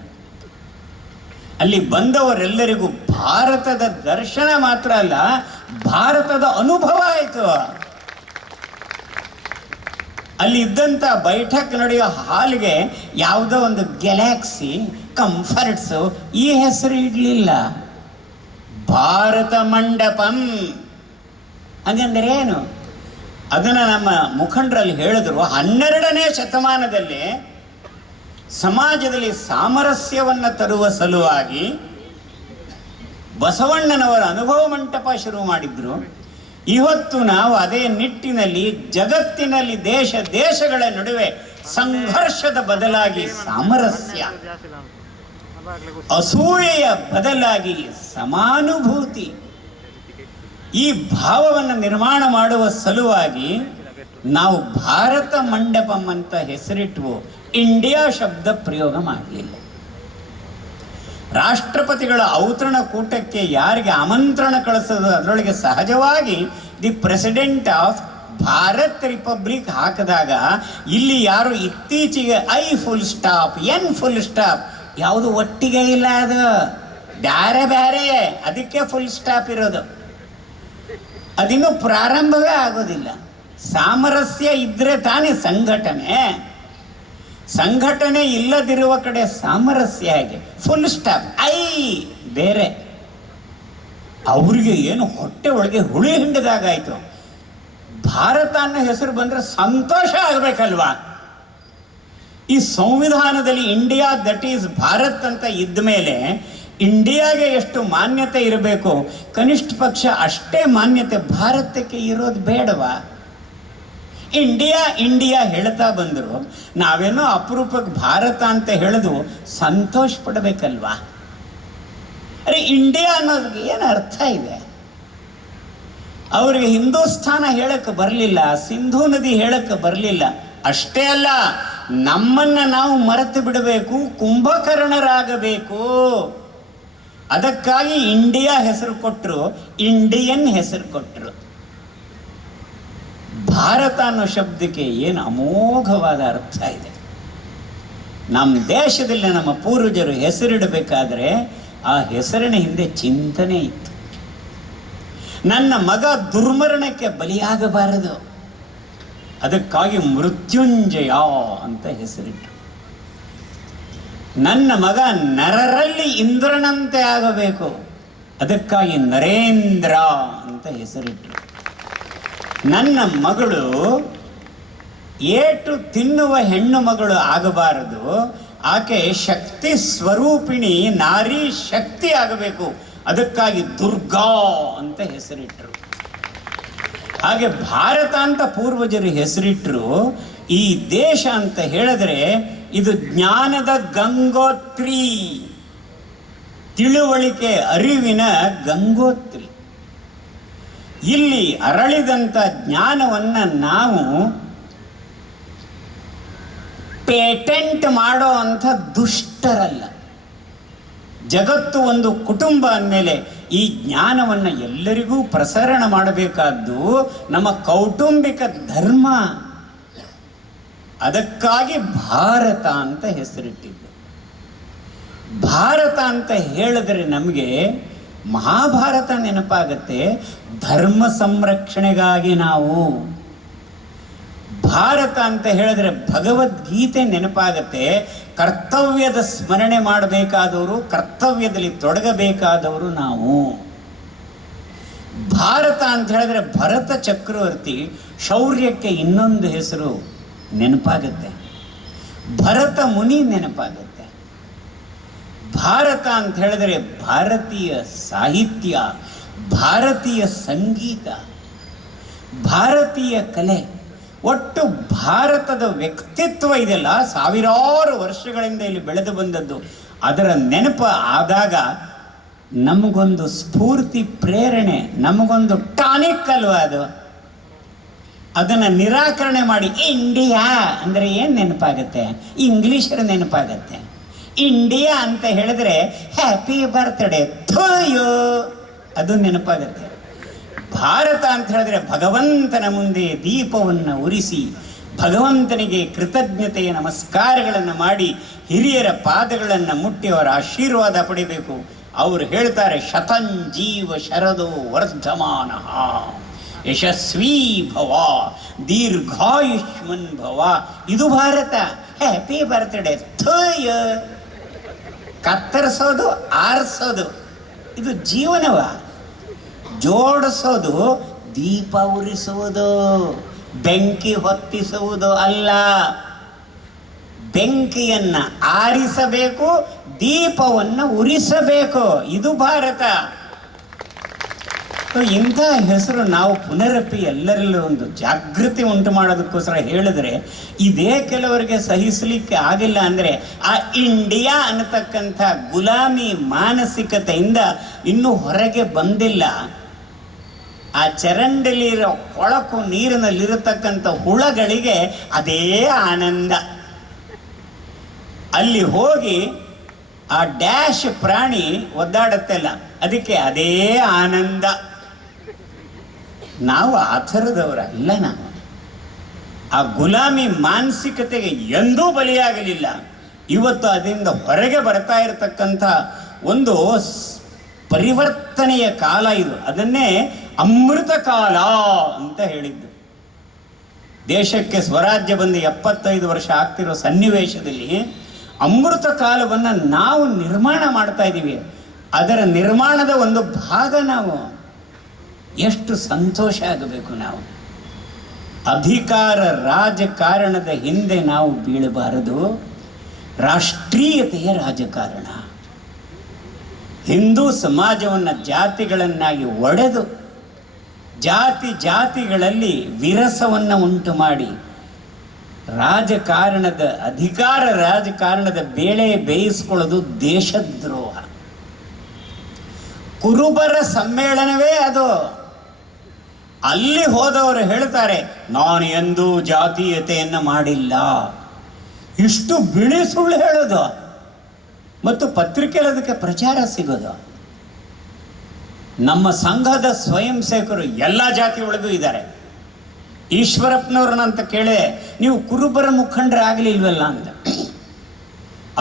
ಅಲ್ಲಿ ಬಂದವರೆಲ್ಲರಿಗೂ ಭಾರತದ ದರ್ಶನ ಮಾತ್ರ ಅಲ್ಲ, ಭಾರತದ ಅನುಭವ ಆಯಿತು. ಅಲ್ಲಿ ಇದ್ದಂಥ ಬೈಠಕ್ ನಡೆಯೋ ಹಾಲ್ಗೆ ಯಾವುದೋ ಒಂದು ಗ್ಯಾಲಕ್ಸಿ ಕಂಫರ್ಟ್ಸು ಈ ಹೆಸರು ಇಡಲಿಲ್ಲ, ಭಾರತ ಮಂಡಪಂ. ಹಾಗಂದ್ರೆ ಏನು? ಅದನ್ನು ನಮ್ಮ ಮುಖಂಡರಲ್ಲಿ ಹೇಳಿದ್ರು, 12ನೇ ಶತಮಾನದಲ್ಲಿ ಸಮಾಜದಲ್ಲಿ ಸಾಮರಸ್ಯವನ್ನು ತರುವ ಸಲುವಾಗಿ ಬಸವಣ್ಣನವರ ಅನುಭವ ಮಂಟಪ ಶುರು ಮಾಡಿದ್ರು. ಇವತ್ತು ನಾವು ಅದೇ ನಿಟ್ಟಿನಲ್ಲಿ ಜಗತ್ತಿನಲ್ಲಿ ದೇಶಗಳ ನಡುವೆ ಸಂಘರ್ಷದ ಬದಲಾಗಿ ಸಾಮರಸ್ಯ, ಅಸೂಯೆಯ ಬದಲಾಗಿ ಸಮಾನುಭೂತಿ, ಈ ಭಾವವನ್ನು ನಿರ್ಮಾಣ ಮಾಡುವ ಸಲುವಾಗಿ ನಾವು ಭಾರತ ಮಂಡಪಂ ಅಂತ ಹೆಸರಿಟ್ಟು ಇಂಡಿಯಾ ಶಬ್ದ ಪ್ರಯೋಗ ಮಾಡಲಿಲ್ಲ. ರಾಷ್ಟ್ರಪತಿಗಳ ಔತಣ ಕೂಟಕ್ಕೆ ಯಾರಿಗೆ ಆಮಂತ್ರಣ ಕಳಿಸೋದು ಅದರೊಳಗೆ ಸಹಜವಾಗಿ the president of Bharat republic ಹಾಕಿದಾಗ ಇಲ್ಲಿ ಯಾರು ಇತ್ತೀಚೆಗೆ I full stop N full stop ಯಾವುದು ಒಟ್ಟಿಗೆ ಇಲ್ಲ, ಅದು ಬೇರೆ ಬೇರೆ, ಅದಕ್ಕೆ ಫುಲ್ ಸ್ಟಾಪ್ ಇರೋದು. ಅದಿನ್ನೂ ಪ್ರಾರಂಭವೇ ಆಗೋದಿಲ್ಲ. ಸಾಮರಸ್ಯ ಇದ್ರೆ ತಾನೇ ಸಂಘಟನೆ. ಸಂಘಟನೆ ಇಲ್ಲದಿರುವ ಕಡೆ ಸಾಮರಸ್ಯ ಹೇಗೆ? ಫುಲ್ ಸ್ಟಾಪ್, ಐ ಬೇರೆ. ಅವ್ರಿಗೆ ಏನು ಹೊಟ್ಟೆ ಒಳಗೆ ಹುಳಿ ಹಿಂಡಿದಾಗಾಯ್ತು. ಭಾರತ ಅನ್ನೋ ಹೆಸರು ಬಂದರೆ ಸಂತೋಷ ಆಗಬೇಕಲ್ವಾ? ಈ ಸಂವಿಧಾನದಲ್ಲಿ ಇಂಡಿಯಾ ದಟ್ ಈಸ್ ಭಾರತ್ ಅಂತ ಇದ್ದ ಮೇಲೆ ಇಂಡಿಯಾಗೆ ಎಷ್ಟು ಮಾನ್ಯತೆ ಇರಬೇಕು, ಕನಿಷ್ಠ ಪಕ್ಷ ಅಷ್ಟೇ ಮಾನ್ಯತೆ ಭಾರತಕ್ಕೆ ಇರೋದು ಬೇಡವಾ? ಇಂಡಿಯಾ ಇಂಡಿಯಾ ಹೇಳ್ತಾ ಬಂದರು, ನಾವೇನೋ ಅಪರೂಪಕ್ಕೆ ಭಾರತ ಅಂತ ಹೇಳಿದು ಸಂತೋಷ ಪಡಬೇಕಲ್ವಾ? ಅರೆ ಇಂಡಿಯಾ ಅನ್ನೋದಕ್ಕೆ ಏನು ಅರ್ಥ ಇದೆ? ಅವರಿಗೆ ಹಿಂದೂಸ್ಥಾನ ಹೇಳಕ್ಕೆ ಬರಲಿಲ್ಲ, ಸಿಂಧೂ ನದಿ ಹೇಳಕ್ಕೆ ಬರಲಿಲ್ಲ. ಅಷ್ಟೇ ಅಲ್ಲ, ನಮ್ಮನ್ನು ನಾವು ಮರೆತು ಬಿಡಬೇಕು, ಕುಂಭಕರ್ಣರಾಗಬೇಕು. ಅದಕ್ಕಾಗಿ ಇಂಡಿಯಾ ಹೆಸರು ಕೊಟ್ಟರು, ಇಂಡಿಯನ್ ಹೆಸರು ಕೊಟ್ಟರು. ಭಾರತ ಅನ್ನೋ ಶಬ್ದಕ್ಕೆ ಏನು ಅಮೋಘವಾದ ಅರ್ಥ ಇದೆ. ನಮ್ಮ ದೇಶದಲ್ಲಿ ನಮ್ಮ ಪೂರ್ವಜರು ಹೆಸರಿಡಬೇಕಾದ್ರೆ ಆ ಹೆಸರಿನ ಹಿಂದೆ ಚಿಂತನೆ ಇತ್ತು. ನನ್ನ ಮಗ ದುರ್ಮರಣಕ್ಕೆ ಬಲಿಯಾಗಬಾರದು, ಅದಕ್ಕಾಗಿ ಮೃತ್ಯುಂಜಯ ಅಂತ ಹೆಸರಿಟ್ಟರು. ನನ್ನ ಮಗ ನರರಲ್ಲಿ ಇಂದ್ರನಂತೆ ಆಗಬೇಕು, ಅದಕ್ಕಾಗಿ ನರೇಂದ್ರ ಅಂತ ಹೆಸರಿಟ್ಟರು. ನನ್ನ ಮಗಳು ಏಟು ತಿನ್ನುವ ಹೆಣ್ಣು ಮಗಳು ಆಗಬಾರದು, ಆಕೆ ಶಕ್ತಿ ಸ್ವರೂಪಿಣಿ ನಾರಿ ಶಕ್ತಿ ಆಗಬೇಕು, ಅದಕ್ಕಾಗಿ ದುರ್ಗಾ ಅಂತ ಹೆಸರಿಟ್ಟರು. ಹಾಗೆ ಭಾರತ ಅಂತ ಪೂರ್ವಜರು ಹೆಸರಿಟ್ಟರು. ಈ ದೇಶ ಅಂತ ಹೇಳಿದ್ರೆ ಇದು ಜ್ಞಾನದ ಗಂಗೋತ್ರಿ, ತಿಳುವಳಿಕೆ ಅರಿವಿನ ಗಂಗೋತ್ರಿ. ಇಲ್ಲಿ ಅರಳಿದಂಥ ಜ್ಞಾನವನ್ನು ನಾವು ಪೇಟೆಂಟ್ ಮಾಡೋ ಅಂಥ ದುಷ್ಟರಲ್ಲ. ಜಗತ್ತು ಒಂದು ಕುಟುಂಬ ಅಂದಮೇಲೆ ಈ ಜ್ಞಾನವನ್ನು ಎಲ್ಲರಿಗೂ ಪ್ರಸರಣ ಮಾಡಬೇಕಾದ್ದು ನಮ್ಮ ಕೌಟುಂಬಿಕ ಧರ್ಮ. ಅದಕ್ಕಾಗಿ ಭಾರತ ಅಂತ ಹೆಸರಿಟ್ಟಿದ್ದು. ಭಾರತ ಅಂತ ಹೇಳಿದ್ರೆ ನಮಗೆ ಮಹಾಭಾರತ ನೆನಪಾಗತ್ತೆ. ಧರ್ಮ ಸಂರಕ್ಷಣೆಗಾಗಿ ನಾವು ಭಾರತ ಅಂತ ಹೇಳಿದ್ರೆ ಭಗವದ್ಗೀತೆ ನೆನಪಾಗತ್ತೆ. ಕರ್ತವ್ಯದ ಸ್ಮರಣೆ ಮಾಡಬೇಕಾದವರು, ಕರ್ತವ್ಯದಲ್ಲಿ ತೊಡಗಬೇಕಾದವರು ನಾವು. ಭಾರತ ಅಂತ ಹೇಳಿದ್ರೆ ಭರತ ಚಕ್ರವರ್ತಿ ಶೌರ್ಯಕ್ಕೆ ಇನ್ನೊಂದು ಹೆಸರು ನೆನಪಾಗತ್ತೆ, ಭರತ ಮುನಿ ನೆನಪಾಗತ್ತೆ. ಭಾರತ ಅಂತ ಹೇಳಿದ್ರೆ ಭಾರತೀಯ ಸಾಹಿತ್ಯ, ಭಾರತೀಯ ಸಂಗೀತ, ಭಾರತೀಯ ಕಲೆ, ಒಟ್ಟು ಭಾರತದ ವ್ಯಕ್ತಿತ್ವ ಇದೆಲ್ಲ ಸಾವಿರಾರು ವರ್ಷಗಳಿಂದ ಇಲ್ಲಿ ಬೆಳೆದು ಬಂದದ್ದು. ಅದರ ನೆನಪು ಆದಾಗ ನಮಗೊಂದು ಸ್ಫೂರ್ತಿ, ಪ್ರೇರಣೆ, ನಮಗೊಂದು ಟಾನಿಕ್ ಅಲ್ವಾ ಅದು. ಅದನ್ನು ನಿರಾಕರಣೆ ಮಾಡಿ ಇಂಡಿಯಾ ಅಂದರೆ ಏನು ನೆನಪಾಗುತ್ತೆ? ಇಂಗ್ಲೀಷರ ನೆನಪಾಗತ್ತೆ. ಇಂಡಿಯಾ ಅಂತ ಹೇಳಿದ್ರೆ ಹ್ಯಾಪಿ ಬರ್ತ್ಡೇ ಟು ಯು ಅದು ನೆನಪಾಗತ್ತೆ. ಭಾರತ ಅಂತ ಹೇಳಿದ್ರೆ ಭಗವಂತನ ಮುಂದೆ ದೀಪವನ್ನು ಉರಿಸಿ ಭಗವಂತನಿಗೆ ಕೃತಜ್ಞತೆಯ ನಮಸ್ಕಾರಗಳನ್ನು ಮಾಡಿ ಹಿರಿಯರ ಪಾದಗಳನ್ನು ಮುಟ್ಟಿ ಅವರ ಆಶೀರ್ವಾದ ಪಡಿಬೇಕು. ಅವರು ಹೇಳ್ತಾರೆ, ಶತಂಜೀವ ಶರದೋ ವರ್ಧಮಾನ ಯಶಸ್ವೀ ಭವ ದೀರ್ಘಾಯುಷ್ಮನ್ ಭವ. ಇದು Bharat. Happy birthday to you. ಕತ್ತರಿಸೋದು, ಆರಿಸೋದು ಇದು ಜೀವನವ. ಜೋಡಿಸೋದು ದೀಪ ಉರಿಸುವುದು, ಬೆಂಕಿ ಹೊತ್ತಿಸುವುದು ಅಲ್ಲ. ಬೆಂಕಿಯನ್ನ ಆರಿಸಬೇಕು, ದೀಪವನ್ನು ಉರಿಸಬೇಕು. ಇದು ಭಾರತ. ಇಂಥ ಹೆಸರು ನಾವು ಪುನರಪಿ ಎಲ್ಲರಲ್ಲೂ ಒಂದು ಜಾಗೃತಿ ಉಂಟು ಮಾಡೋದಕ್ಕೋಸ್ಕರ ಹೇಳಿದ್ರೆ, ಇದೇ ಕೆಲವರಿಗೆ ಸಹಿಸಲಿಕ್ಕೆ ಆಗಿಲ್ಲ ಅಂದರೆ ಆ ಇಂಡಿಯಾ ಅನ್ನತಕ್ಕಂಥ ಗುಲಾಮಿ ಮಾನಸಿಕತೆಯಿಂದ ಇನ್ನೂ ಹೊರಗೆ ಬಂದಿಲ್ಲ. ಆ ಚರಂಡಿಲಿರೋ ಕೊಳಕು ನೀರಿನಲ್ಲಿರತಕ್ಕಂಥ ಹುಳಗಳಿಗೆ ಅದೇ ಆನಂದ. ಅಲ್ಲಿ ಹೋಗಿ ಆ ಡ್ಯಾಶ್ ಪ್ರಾಣಿ ಒದ್ದಾಡುತ್ತಲ್ಲ, ಅದಕ್ಕೆ ಅದೇ ಆನಂದ. ನಾವು ಆ ಥರದವರಲ್ಲ. ನಾವು ಆ ಗುಲಾಮಿ ಮಾನಸಿಕತೆಗೆ ಎಂದೂ ಬಲಿಯಾಗಲಿಲ್ಲ. ಇವತ್ತು ಅದರಿಂದ ಹೊರಗೆ ಬರ್ತಾ ಇರತಕ್ಕಂಥ ಒಂದು ಪರಿವರ್ತನೆಯ ಕಾಲ ಇದು. ಅದನ್ನೇ ಅಮೃತ ಕಾಲ ಅಂತ ಹೇಳಿದ್ದು. ದೇಶಕ್ಕೆ ಸ್ವರಾಜ್ಯ ಬಂದು 75 ವರ್ಷ ಆಗ್ತಿರೋ ಸನ್ನಿವೇಶದಲ್ಲಿ ಅಮೃತ ಕಾಲವನ್ನು ನಾವು ನಿರ್ಮಾಣ ಮಾಡ್ತಾ ಇದ್ದೀವಿ. ಅದರ ನಿರ್ಮಾಣದ ಒಂದು ಭಾಗ ನಾವು. ಎಷ್ಟು ಸಂತೋಷ ಆಗಬೇಕು. ನಾವು ಅಧಿಕಾರ ರಾಜಕಾರಣದ ಹಿಂದೆ ನಾವು ಬೀಳಬಾರದು. ರಾಷ್ಟ್ರೀಯತೆಯ ರಾಜಕಾರಣ. ಹಿಂದೂ ಸಮಾಜವನ್ನು ಜಾತಿಗಳನ್ನಾಗಿ ಒಡೆದು ಜಾತಿಗಳಲ್ಲಿ ವಿರಸವನ್ನು ಉಂಟು ಮಾಡಿ ರಾಜಕಾರಣದ ಬೇಳೆ ಬೇಯಿಸ್ಕೊಳ್ಳೋದು ದೇಶದ್ರೋಹ. ಕುರುಬರ ಸಮ್ಮೇಳನವೇ ಅದು. ಅಲ್ಲಿ ಹೋದವರು ಹೇಳ್ತಾರೆ, ನಾನು ಎಂದೂ ಜಾತೀಯತೆಯನ್ನು ಮಾಡಿಲ್ಲ. ಇಷ್ಟು ಬಿಳಿ ಸುಳ್ಳು ಹೇಳೋದು ಮತ್ತು ಪತ್ರಿಕೆಯಲ್ಲಿ ಅದಕ್ಕೆ ಪ್ರಚಾರ ಸಿಗೋದು. ನಮ್ಮ ಸಂಘದ ಸ್ವಯಂ ಸೇವಕರು ಎಲ್ಲ ಜಾತಿ ಒಳಗೂ ಇದ್ದಾರೆ. ಈಶ್ವರಪ್ಪನವ್ರನ್ನಂತ ಕೇಳಿದೆ, ನೀವು ಕುರುಬರ ಮುಖಂಡರಾಗಲಿಲ್ವಲ್ಲ ಅಂತ.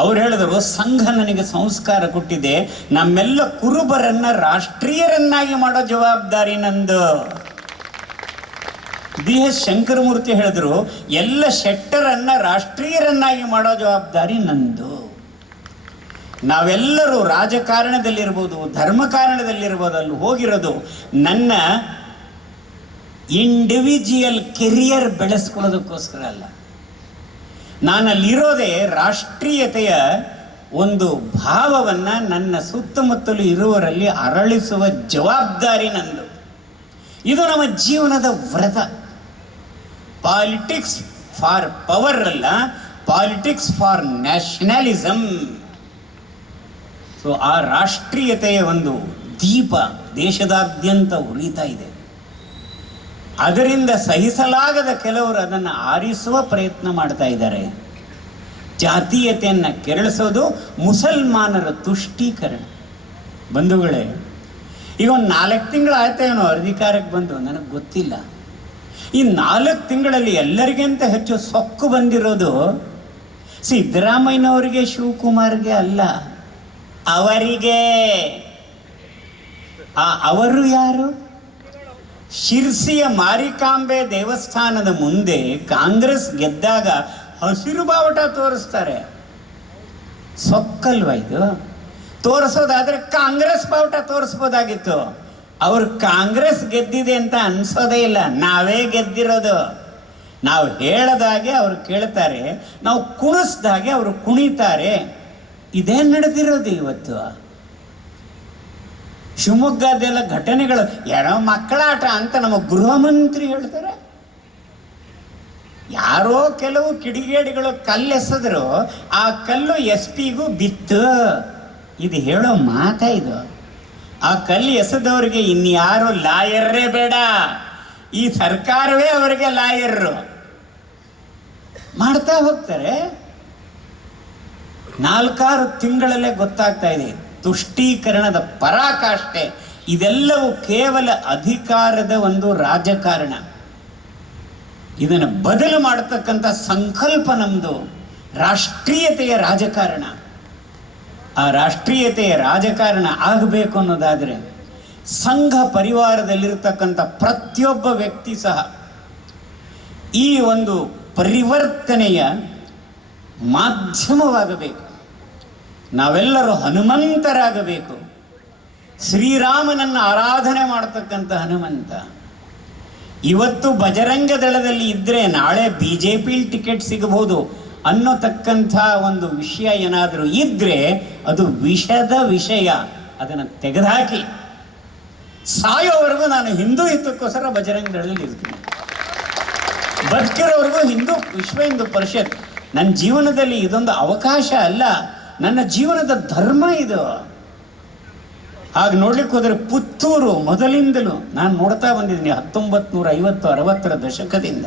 ಅವ್ರು ಹೇಳಿದ್ರು, ಸಂಘ ನನಗೆ ಸಂಸ್ಕಾರ ಕೊಟ್ಟಿದೆ, ನಮ್ಮೆಲ್ಲ ಕುರುಬರನ್ನ ರಾಷ್ಟ್ರೀಯರನ್ನಾಗಿ ಮಾಡೋ ಜವಾಬ್ದಾರಿ ನಂದು. BS ಶಂಕರಮೂರ್ತಿ ಹೇಳಿದ್ರು, ಎಲ್ಲ ಶೆಟ್ಟರನ್ನ ರಾಷ್ಟ್ರೀಯರನ್ನಾಗಿ ಮಾಡೋ ಜವಾಬ್ದಾರಿ ನಂದು. ನಾವೆಲ್ಲರೂ ರಾಜಕಾರಣದಲ್ಲಿರ್ಬೋದು, ಧರ್ಮಕಾರಣದಲ್ಲಿರ್ಬೋದು, ಅಲ್ಲಿ ಹೋಗಿರೋದು ನನ್ನ ಇಂಡಿವಿಜುವಲ್ ಕೆರಿಯರ್ ಬೆಳೆಸ್ಕೊಳ್ಳೋದಕ್ಕೋಸ್ಕರ ಅಲ್ಲ. ನಾನಲ್ಲಿರೋದೇ ರಾಷ್ಟ್ರೀಯತೆಯ ಒಂದು ಭಾವವನ್ನು ನನ್ನ ಸುತ್ತಮುತ್ತಲು ಇರುವವರಲ್ಲಿ ಅರಳಿಸುವ ಜವಾಬ್ದಾರಿ ನಂದು. ಇದು ನಮ್ಮ ಜೀವನದ ವ್ರತ. ಪಾಲಿಟಿಕ್ಸ್ ಫಾರ್ ಪವರ್ ಅಲ್ಲ, ಪಾಲಿಟಿಕ್ಸ್ ಫಾರ್ ನ್ಯಾಷನಲಿಸಮ್. ಸೊ ಆ ರಾಷ್ಟ್ರೀಯತೆಯ ಒಂದು ದೀಪ ದೇಶದಾದ್ಯಂತ ಉರಿತಾ ಇದೆ. ಅದರಿಂದ ಸಹಿಸಲಾಗದ ಕೆಲವರು ಅದನ್ನು ಆರಿಸುವ ಪ್ರಯತ್ನ ಮಾಡ್ತಾ ಇದ್ದಾರೆ. ಜಾತೀಯತೆಯನ್ನು ಕೆರಳಿಸೋದು ಮುಸಲ್ಮಾನರ ತುಷ್ಟೀಕರಣ. ಬಂಧುಗಳೇ, ಈಗ ಒಂದು 4 ತಿಂಗಳು ಆಯ್ತೇನೋ ಅಧಿಕಾರಕ್ಕೆ ಬಂದು, ನನಗೆ ಗೊತ್ತಿಲ್ಲ. ಈ 4 ತಿಂಗಳಲ್ಲಿ ಎಲ್ಲರಿಗಿಂತ ಹೆಚ್ಚು ಸೊಕ್ಕು ಬಂದಿರೋದು ಸಿದ್ದರಾಮಯ್ಯನವರಿಗೆ, ಶಿವಕುಮಾರ್ಗೆ ಅಲ್ಲ, ಅವರಿಗೆ. ಅವರು ಯಾರು? ಶಿರ್ಸಿಯ ಮಾರಿಕಾಂಬೆ ದೇವಸ್ಥಾನದ ಮುಂದೆ ಕಾಂಗ್ರೆಸ್ ಗೆದ್ದಾಗ ಹಸಿರು ಬಾವುಟ ತೋರಿಸ್ತಾರೆ. ಸೊಕ್ಕಲ್ವ ಇದು? ತೋರಿಸೋದಾದ್ರೆ ಕಾಂಗ್ರೆಸ್ ಬಾವುಟ ತೋರಿಸ್ಬೋದಾಗಿತ್ತು. ಅವ್ರು ಕಾಂಗ್ರೆಸ್ ಗೆದ್ದಿದೆ ಅಂತ ಅನ್ಸೋದೇ ಇಲ್ಲ. ನಾವೇ ಗೆದ್ದಿರೋದು. ನಾವು ಹೇಳದಾಗೆ ಅವ್ರು ಕೇಳ್ತಾರೆ, ನಾವು ಕುಣಿಸ್ದಾಗೆ ಅವರು ಕುಣಿತಾರೆ. ಇದೇ ನಡೆದಿರೋದು ಇವತ್ತು. ಶಿವಮೊಗ್ಗದೆಲ್ಲ ಘಟನೆಗಳು ಯಾರೋ ಮಕ್ಕಳಾಟ ಅಂತ ನಮ್ಮ ಗೃಹ ಮಂತ್ರಿ ಹೇಳ್ತಾರೆ. ಯಾರೋ ಕೆಲವು ಕಿಡಿಗೇಡಿಗಳು ಕಲ್ಲೆಸೆದ್ರು, ಆ ಕಲ್ಲು SP-ಗೂ ಬಿತ್ತು. ಇದು ಹೇಳೋ ಮಾತಾ ಇದು? ಆ ಕಲ್ಲು ಎಸೆದವ್ರಿಗೆ ಇನ್ಯಾರೋ ಲಾಯರೇ ಬೇಡ, ಈ ಸರ್ಕಾರವೇ ಅವರಿಗೆ ಲಾಯರ್ರು ಮಾಡ್ತಾ ಹೋಗ್ತಾರೆ. 4-6 ತಿಂಗಳಲ್ಲೇ ಗೊತ್ತಾಗ್ತಾ ಇದೆ ತುಷ್ಟೀಕರಣದ ಪರಾಕಾಷ್ಠೆ. ಇದೆಲ್ಲವೂ ಕೇವಲ ಅಧಿಕಾರದ ಒಂದು ರಾಜಕಾರಣ. ಇದನ್ನು ಬದಲು ಮಾಡತಕ್ಕಂಥ ಸಂಕಲ್ಪ ನಮ್ಮದು ರಾಷ್ಟ್ರೀಯತೆಯ ರಾಜಕಾರಣ. ಆ ರಾಷ್ಟ್ರೀಯತೆಯ ರಾಜಕಾರಣ ಆಗಬೇಕು ಅನ್ನೋದಾದರೆ ಸಂಘ ಪರಿವಾರದಲ್ಲಿರ್ತಕ್ಕಂಥ ಪ್ರತಿಯೊಬ್ಬ ವ್ಯಕ್ತಿ ಸಹ ಈ ಒಂದು ಪರಿವರ್ತನೆಯ ಮಾಧ್ಯಮವಾಗಬೇಕು. ನಾವೆಲ್ಲರೂ ಹನುಮಂತರಾಗಬೇಕು. ಶ್ರೀರಾಮನನ್ನು ಆರಾಧನೆ ಮಾಡತಕ್ಕಂಥ ಹನುಮಂತ ಇವತ್ತು ಬಜರಂಗ ದಳದಲ್ಲಿ ಇದ್ದರೆ ನಾಳೆ BJP ಟಿಕೆಟ್ ಸಿಗಬಹುದು ಅನ್ನೋತಕ್ಕಂಥ ಒಂದು ವಿಷಯ ಏನಾದರೂ ಇದ್ದರೆ ಅದು ವಿಷದ ವಿಷಯ. ಅದನ್ನು ತೆಗೆದುಹಾಕಿ ಸಾಯೋವರೆಗೂ ನಾನು ಹಿಂದೂ ಹಿತಕ್ಕೋಸ್ಕರ ಬಜರಂಗ ದಳದಲ್ಲಿ ಇರ್ತೀನಿ. ಬದುಕಿರೋವರೆಗೂ ವಿಶ್ವ ಹಿಂದೂ ಪರಿಷತ್ ನನ್ನ ಜೀವನದಲ್ಲಿ ಇದೊಂದು ಅವಕಾಶ ಅಲ್ಲ, ನನ್ನ ಜೀವನದ ಧರ್ಮ ಇದು. ಹಾಗೆ ನೋಡ್ಲಿಕ್ಕೆ ಹೋದರೆ ಪುತ್ತೂರು ಮೊದಲಿಂದಲೂ ನಾನು ನೋಡ್ತಾ ಬಂದಿದ್ದೀನಿ. 1950-60 ದಶಕದಿಂದ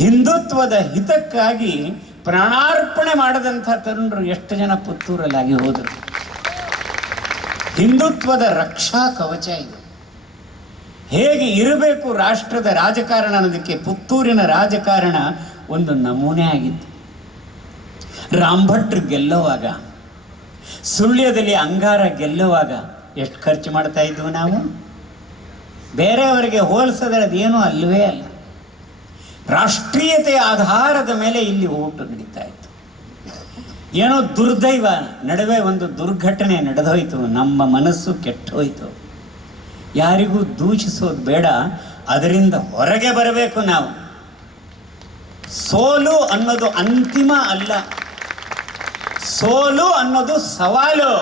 ಹಿಂದುತ್ವದ ಹಿತಕ್ಕಾಗಿ ಪ್ರಾಣಾರ್ಪಣೆ ಮಾಡದಂಥ ತರುಣರು ಎಷ್ಟು ಜನ ಪುತ್ತೂರಲ್ಲಾಗಿ ಹೋದರು. ಹಿಂದುತ್ವದ ರಕ್ಷಾ ಕವಚ ಇದು. ಹೇಗೆ ಇರಬೇಕು ರಾಷ್ಟ್ರದ ರಾಜಕಾರಣ ಅನ್ನೋದಕ್ಕೆ ಪುತ್ತೂರಿನ ರಾಜಕಾರಣ ಒಂದು ನಮೂನೆ ಆಗಿತ್ತು. ರಾಮ್ಭಟ್ರು ಗೆಲ್ಲುವಾಗ, ಸುಳ್ಯದಲ್ಲಿ ಅಂಗಾರ ಗೆಲ್ಲುವಾಗ ಎಷ್ಟು ಖರ್ಚು ಮಾಡ್ತಾ ಇದ್ವು ನಾವು. ಬೇರೆಯವರಿಗೆ ಹೋಲಿಸಿದ್ರೆ ಅದೇನೂ ಅಲ್ಲವೇ ಅಲ್ಲ. ರಾಷ್ಟ್ರೀಯತೆಯ ಆಧಾರದ ಮೇಲೆ ಇಲ್ಲಿ ಓಟು ನಡೀತಾ ಇತ್ತು. ಏನೋ ದುರ್ದೈವ ನಡುವೆ ಒಂದು ದುರ್ಘಟನೆ ನಡೆದೋಯ್ತು, ನಮ್ಮ ಮನಸ್ಸು ಕೆಟ್ಟೋಯ್ತು. ಯಾರಿಗೂ ದೂಷಿಸೋದು ಬೇಡ, ಅದರಿಂದ ಹೊರಗೆ ಬರಬೇಕು ನಾವು. ಸೋಲು ಅನ್ನೋದು ಅಂತಿಮ ಅಲ್ಲ, ಸೋಲು ಅನ್ನೋದು ಸವಾಲು.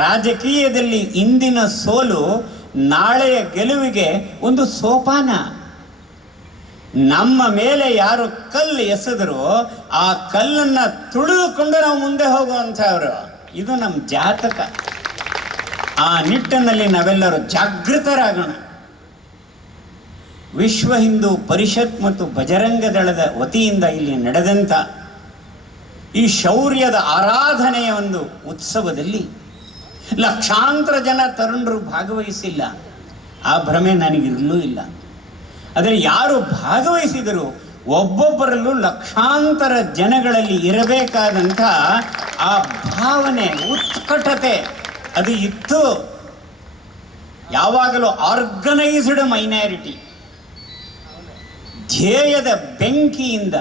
ರಾಜಕೀಯದಲ್ಲಿ ಇಂದಿನ ಸೋಲು ನಾಳೆಯ ಗೆಲುವಿಗೆ ಒಂದು ಸೋಪಾನ. ನಮ್ಮ ಮೇಲೆ ಯಾರು ಕಲ್ಲು ಎಸೆದರೂ ಆ ಕಲ್ಲನ್ನು ತುಳಿದುಕೊಂಡು ನಾವು ಮುಂದೆ ಹೋಗುವಂಥವ್ರು. ಇದು ನಮ್ಮ ಜಾತಕ. ಆ ನಿಟ್ಟಿನಲ್ಲಿ ನಾವೆಲ್ಲರೂ ಜಾಗೃತರಾಗೋಣ. ವಿಶ್ವ ಹಿಂದೂ ಪರಿಷತ್ ಮತ್ತು ಬಜರಂಗ ದಳದ ವತಿಯಿಂದ ಇಲ್ಲಿ ನಡೆದಂಥ ಈ ಶೌರ್ಯದ ಆರಾಧನೆಯ ಒಂದು ಉತ್ಸವದಲ್ಲಿ ಲಕ್ಷಾಂತರ ಜನ ತರುಣರು ಭಾಗವಹಿಸಿಲ್ಲ. ಆ ಭ್ರಮೆ ನನಗಿರಲೂ ಇಲ್ಲ. ಆದರೆ ಯಾರು ಭಾಗವಹಿಸಿದರು ಒಬ್ಬೊಬ್ಬರಲ್ಲೂ ಲಕ್ಷಾಂತರ ಜನಗಳಲ್ಲಿ ಇರಬೇಕಾದಂಥ ಆ ಭಾವನೆ, ಉತ್ಕಟತೆ ಅದು ಇತ್ತು. ಯಾವಾಗಲೂ ಆರ್ಗನೈಸ್ಡ್ ಮೈನಾರಿಟಿ ಧ್ಯೇಯದ ಬೆಂಕಿಯಿಂದ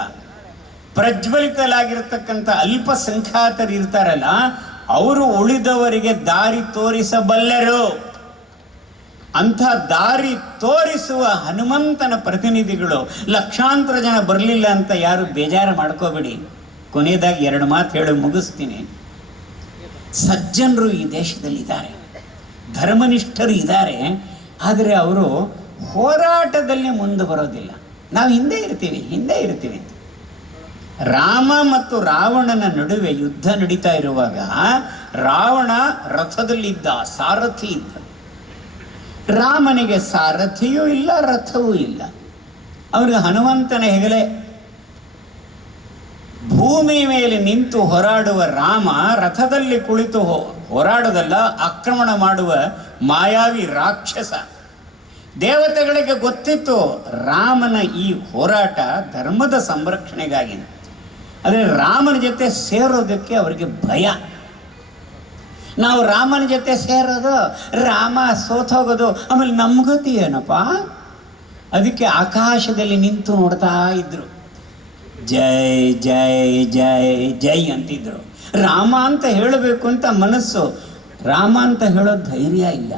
ಪ್ರಜ್ವಲಿತಲಾಗಿರ್ತಕ್ಕಂಥ ಅಲ್ಪಸಂಖ್ಯಾತರು ಇರ್ತಾರಲ್ಲ, ಅವರು ಉಳಿದವರಿಗೆ ದಾರಿ ತೋರಿಸಬಲ್ಲರು. ಅಂಥ ದಾರಿ ತೋರಿಸುವ ಹನುಮಂತನ ಪ್ರತಿನಿಧಿಗಳು ಲಕ್ಷಾಂತರ ಜನ ಬರಲಿಲ್ಲ ಅಂತ ಯಾರು ಬೇಜಾರು ಮಾಡ್ಕೋಬೇಡಿ. ಕೊನೆಯದಾಗಿ 2 ಮಾತು ಹೇಳಿ ಮುಗಿಸ್ತೀನಿ. ಸಜ್ಜನರು ಈ ದೇಶದಲ್ಲಿದ್ದಾರೆ, ಧರ್ಮನಿಷ್ಠರು ಇದ್ದಾರೆ. ಆದರೆ ಅವರು ಹೋರಾಟದಲ್ಲಿ ಮುಂದೆ ಬರೋದಿಲ್ಲ. ನಾವು ಹಿಂದೆ ಇರ್ತೀವಿ. ರಾಮ ಮತ್ತು ರಾವಣನ ನಡುವೆ ಯುದ್ಧ ನಡೀತಾ ಇರುವಾಗ ರಾವಣ ರಥದಲ್ಲಿದ್ದ, ಸಾರಥಿ ಇದ್ದ. ರಾಮನಿಗೆ ಸಾರಥಿಯೂ ಇಲ್ಲ, ರಥವೂ ಇಲ್ಲ. ಅವನಿಗೆ ಹನುಮಂತನ ಹೆಗಲೇ. ಭೂಮಿ ಮೇಲೆ ನಿಂತು ಹೋರಾಡುವ ರಾಮ ರಥದಲ್ಲಿ ಕುಳಿತು ಹೋರಾಡೋದಲ್ಲ, ಆಕ್ರಮಣ ಮಾಡುವ ಮಾಯಾವಿ ರಾಕ್ಷಸ. ದೇವತೆಗಳಿಗೆ ಗೊತ್ತಿತ್ತು ರಾಮನ ಈ ಹೋರಾಟ ಧರ್ಮದ ಸಂರಕ್ಷಣೆಗಾಗಿ. ಆದರೆ ರಾಮನ ಜೊತೆ ಸೇರೋದಕ್ಕೆ ಅವರಿಗೆ ಭಯ. ನಾವು ರಾಮನ ಜೊತೆ ಸೇರೋದು, ರಾಮ ಸೋತೋಗೋದು, ಆಮೇಲೆ ನಮ್ಮ ಗತಿ ಏನಪ್ಪ. ಅದಕ್ಕೆ ಆಕಾಶದಲ್ಲಿ ನಿಂತು ನೋಡ್ತಾ ಇದ್ರು. ಜೈ ಜೈ ಜೈ ಜೈ ಅಂತಿದ್ರು. ರಾಮ ಅಂತ ಹೇಳಬೇಕು ಅಂತ ಮನಸ್ಸು, ರಾಮ ಅಂತ ಹೇಳೋ ಧೈರ್ಯ ಇಲ್ಲ.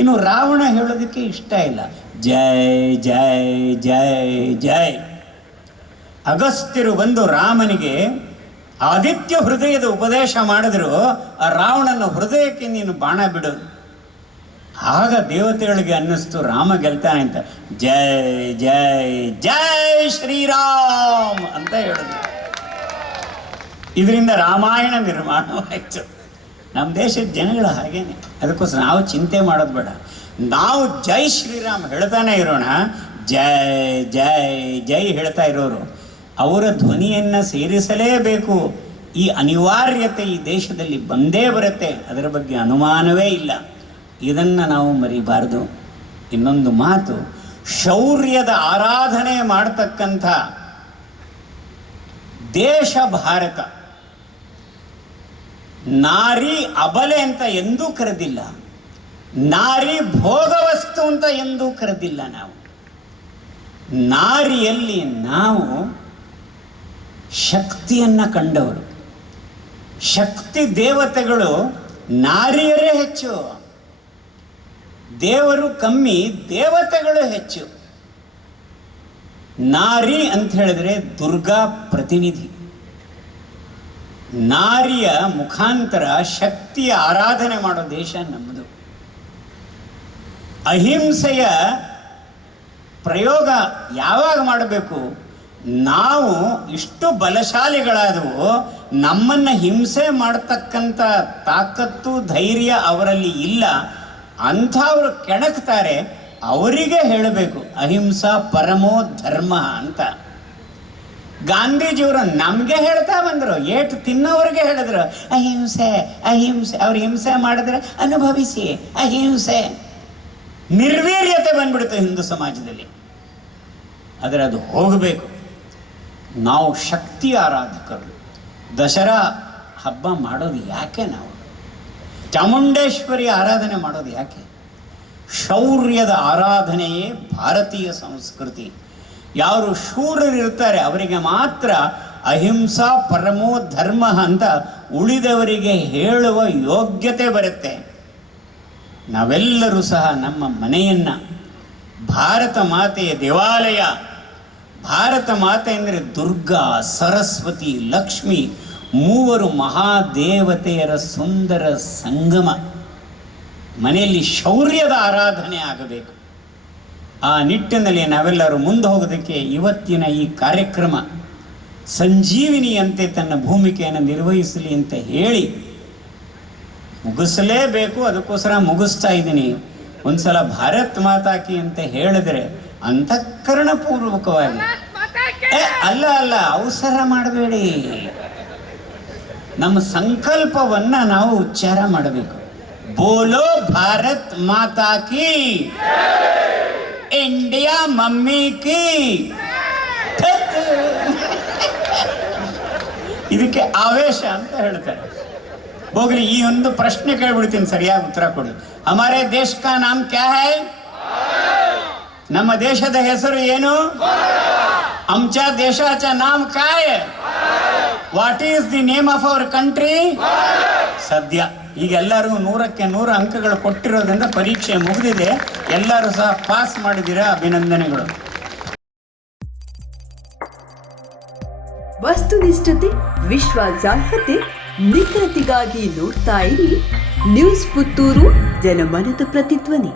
ಇನ್ನು ರಾವಣ ಹೇಳೋದಕ್ಕೆ ಇಷ್ಟ ಇಲ್ಲ. ಜೈ ಜೈ ಜೈ ಜೈ. ಅಗಸ್ತ್ಯರು ಬಂದು ರಾಮನಿಗೆ ಆದಿತ್ಯ ಹೃದಯದ ಉಪದೇಶ ಮಾಡಿದ್ರು. ಆ ರಾವಣನ ಹೃದಯಕ್ಕೆ ನೀನು ಬಾಣ ಬಿಡು. ಆಗ ದೇವತೆಗಳಿಗೆ ಅನ್ನಿಸ್ತು ರಾಮ ಗೆಲ್ತಾನೆ ಅಂತ. ಜೈ ಜೈ ಜೈ ಶ್ರೀರಾಮ್ ಅಂತ ಹೇಳಿದ್ರು. ಇದರಿಂದ ರಾಮಾಯಣ ನಿರ್ಮಾಣವಾಯಿತು. ನಮ್ಮ ದೇಶದ ಜನಗಳು ಹಾಗೇನೆ. ಅದಕ್ಕೋಸ್ಕರ ನಾವು ಚಿಂತೆ ಮಾಡೋದು ಬೇಡ. ನಾವು ಜೈ ಶ್ರೀರಾಮ್ ಹೇಳ್ತಾನೆ ಇರೋಣ, ಜೈ ಜೈ ಜೈ ಹೇಳ್ತಾ ಇರೋರು ಅವರ ಧ್ವನಿಯನ್ನು ಸೇರಿಸಲೇಬೇಕು. ಈ ಅನಿವಾರ್ಯತೆ ಈ ದೇಶದಲ್ಲಿ ಬಂದೇ ಬರುತ್ತೆ, ಅದರ ಬಗ್ಗೆ ಅನುಮಾನವೇ ಇಲ್ಲ. ಇದನ್ನು ನಾವು ಮರಿಬಾರ್ದು. ಇನ್ನೊಂದು ಮಾತು, ಶೌರ್ಯದ ಆರಾಧನೆ ಮಾಡ್ತಕ್ಕಂಥ ದೇಶ ಭಾರತ. ನಾರಿ ಅಬಲೆ ಅಂತ ಎಂದೂ ಕರೆದಿಲ್ಲ, ನಾರಿ ಭೋಗವಸ್ತು ಅಂತ ಎಂದೂ ಕರೆದಿಲ್ಲ. ನಾವು ನಾರಿಯಲ್ಲಿ ನಾವು ಶಕ್ತಿಯನ್ನು ಕಂಡವರು. ಶಕ್ತಿ ದೇವತೆಗಳು ನಾರಿಯರೇ ಹೆಚ್ಚು, ದೇವರು ಕಮ್ಮಿ, ದೇವತೆಗಳು ಹೆಚ್ಚು. ನಾರಿ ಅಂತ ಹೇಳಿದ್ರೆ ದುರ್ಗಾ ಪ್ರತಿನಿಧಿ. ನಾರಿಯ ಮುಖಾಂತರ ಶಕ್ತಿಯ ಆರಾಧನೆ ಮಾಡೋ ದೇಶ ನಮ್ಮದು. ಅಹಿಂಸೆಯ ಪ್ರಯೋಗ ಯಾವಾಗ ಮಾಡಬೇಕು? ನಾವು ಇಷ್ಟು ಬಲಶಾಲಿಗಳಾದವು, ನಮ್ಮನ್ನು ಹಿಂಸೆ ಮಾಡ್ತಕ್ಕಂಥ ತಾಕತ್ತು ಧೈರ್ಯ ಅವರಲ್ಲಿ ಇಲ್ಲ, ಅಂಥವ್ರು ಕೆಣಕ್ತಾರೆ, ಅವರಿಗೆ ಹೇಳಬೇಕು ಅಹಿಂಸಾ ಪರಮೋ ಧರ್ಮ ಅಂತ. ಗಾಂಧೀಜಿಯವರು ನಮಗೆ ಹೇಳ್ತಾ ಬಂದರು, ಏಟು ತಿನ್ನೋರಿಗೆ ಹೇಳಿದ್ರು ಅಹಿಂಸೆ ಅಹಿಂಸೆ. ಅವ್ರು ಹಿಂಸೆ ಮಾಡಿದ್ರೆ ಅನುಭವಿಸಿ ಅಹಿಂಸೆ. ನಿರ್ವೀರ್ಯತೆ ಬಂದ್ಬಿಡುತ್ತೆ ಹಿಂದೂ ಸಮಾಜದಲ್ಲಿ. ಆದರೆ ಅದು ಹೋಗಬೇಕು. ನಾವು ಶಕ್ತಿ ಆರಾಧಕರು. ದಸರಾ ಹಬ್ಬ ಮಾಡೋದು ಯಾಕೆ? ನಾವು ಚಾಮುಂಡೇಶ್ವರಿ ಆರಾಧನೆ ಮಾಡೋದು ಯಾಕೆ? ಶೌರ್ಯದ ಆರಾಧನೆಯೇ ಭಾರತೀಯ ಸಂಸ್ಕೃತಿ. ಯಾರು ಶೂರರಿರ್ತಾರೆ ಅವರಿಗೆ ಮಾತ್ರ ಅಹಿಂಸಾ ಪರಮೋ ಧರ್ಮ ಅಂತ ಉಳಿದವರಿಗೆ ಹೇಳುವ ಯೋಗ್ಯತೆ ಬರುತ್ತೆ. ನಾವೆಲ್ಲರೂ ಸಹ ನಮ್ಮ ಮನೆಯನ್ನು ಭಾರತ ಮಾತೆಯ ದೇವಾಲಯ. ಭಾರತ ಮಾತೆ ಅಂದರೆ ದುರ್ಗಾ, ಸರಸ್ವತಿ, ಲಕ್ಷ್ಮಿ, ಮೂವರು ಮಹಾದೇವತೆಯರ ಸುಂದರ ಸಂಗಮ. ಮನೆಯಲ್ಲಿ ಶೌರ್ಯದ ಆರಾಧನೆ ಆಗಬೇಕು. ಆ ನಿಟ್ಟಿನಲ್ಲಿ ನಾವೆಲ್ಲರೂ ಮುಂದೆ ಹೋಗೋದಕ್ಕೆ ಇವತ್ತಿನ ಈ ಕಾರ್ಯಕ್ರಮ ಸಂಜೀವಿನಿಯಂತೆ ತನ್ನ ಭೂಮಿಕೆಯನ್ನು ನಿರ್ವಹಿಸಲಿ ಅಂತ ಹೇಳಿ ಮುಗಿಸಲೇಬೇಕು. ಅದಕ್ಕೋಸ್ಕರ ಮುಗಿಸ್ತಾ ಇದ್ದೀನಿ. ಒಂದ್ಸಲ ಭಾರತ್ ಮಾತಾಕಿ ಅಂತ ಹೇಳಿದ್ರೆ ಅಂತಃಕರಣಪೂರ್ವಕವಾಗಿ, ಅಲ್ಲ ಅಲ್ಲ ಅವಸರ ಮಾಡಬೇಡಿ, ನಮ್ಮ ಸಂಕಲ್ಪವನ್ನು ನಾವು ಉಚ್ಚಾರ ಮಾಡಬೇಕು. ಬೋಲೋ ಭಾರತ್ ಮಾತಾ ಕಿ, ಇಂಡಿಯಾ ಮಮ್ಮಿ ಕಿ. ಇದಕ್ಕೆ ಆವೇಶ ಅಂತ ಹೇಳ್ತಾರೆ. ಹೋಗ್ಲಿ, ಈ ಒಂದು ಪ್ರಶ್ನೆ ಕೇಳ್ಬಿಡ್ತೀನಿ, ಸರಿಯಾಗಿ ಉತ್ತರ ಕೊಡಿ. ಹಮಾರೆ ದೇಶ ಕಾ ನಾಮ್ ಕ್ಯಾ ಹೈ? ನಮ್ಮ ದೇಶದ ಹೆಸರು ಏನು? ಆಮಚಾ ದೇಶಾಚ ನಾಮ್ ಕಾಯ್? What is the name of our country? ಸದ್ಯ ಈಗ ಎಲ್ಲರೂ 100ಕ್ಕೆ 100 ಅಂಕಗಳು ಕೊಟ್ಟಿರೋದ್ರಿಂದ ಪರೀಕ್ಷೆ ಮುಗಿದಿದೆ. ಎಲ್ಲರೂ ಸಹ ಪಾಸ್ ಮಾಡಿದ್ದೀರಾ, ಅಭಿನಂದನೆಗಳು. ವಸ್ತುನಿಷ್ಠತೆ, ವಿಶ್ವಾಸಾರ್ಹತೆ, ನಿಖರತೆಗಾಗಿ ನೋಡ್ತಾ ಇರಿ ನ್ಯೂಸ್ ಪುತ್ತೂರು, ಜನಮನದ ಪ್ರತಿಧ್ವನಿ.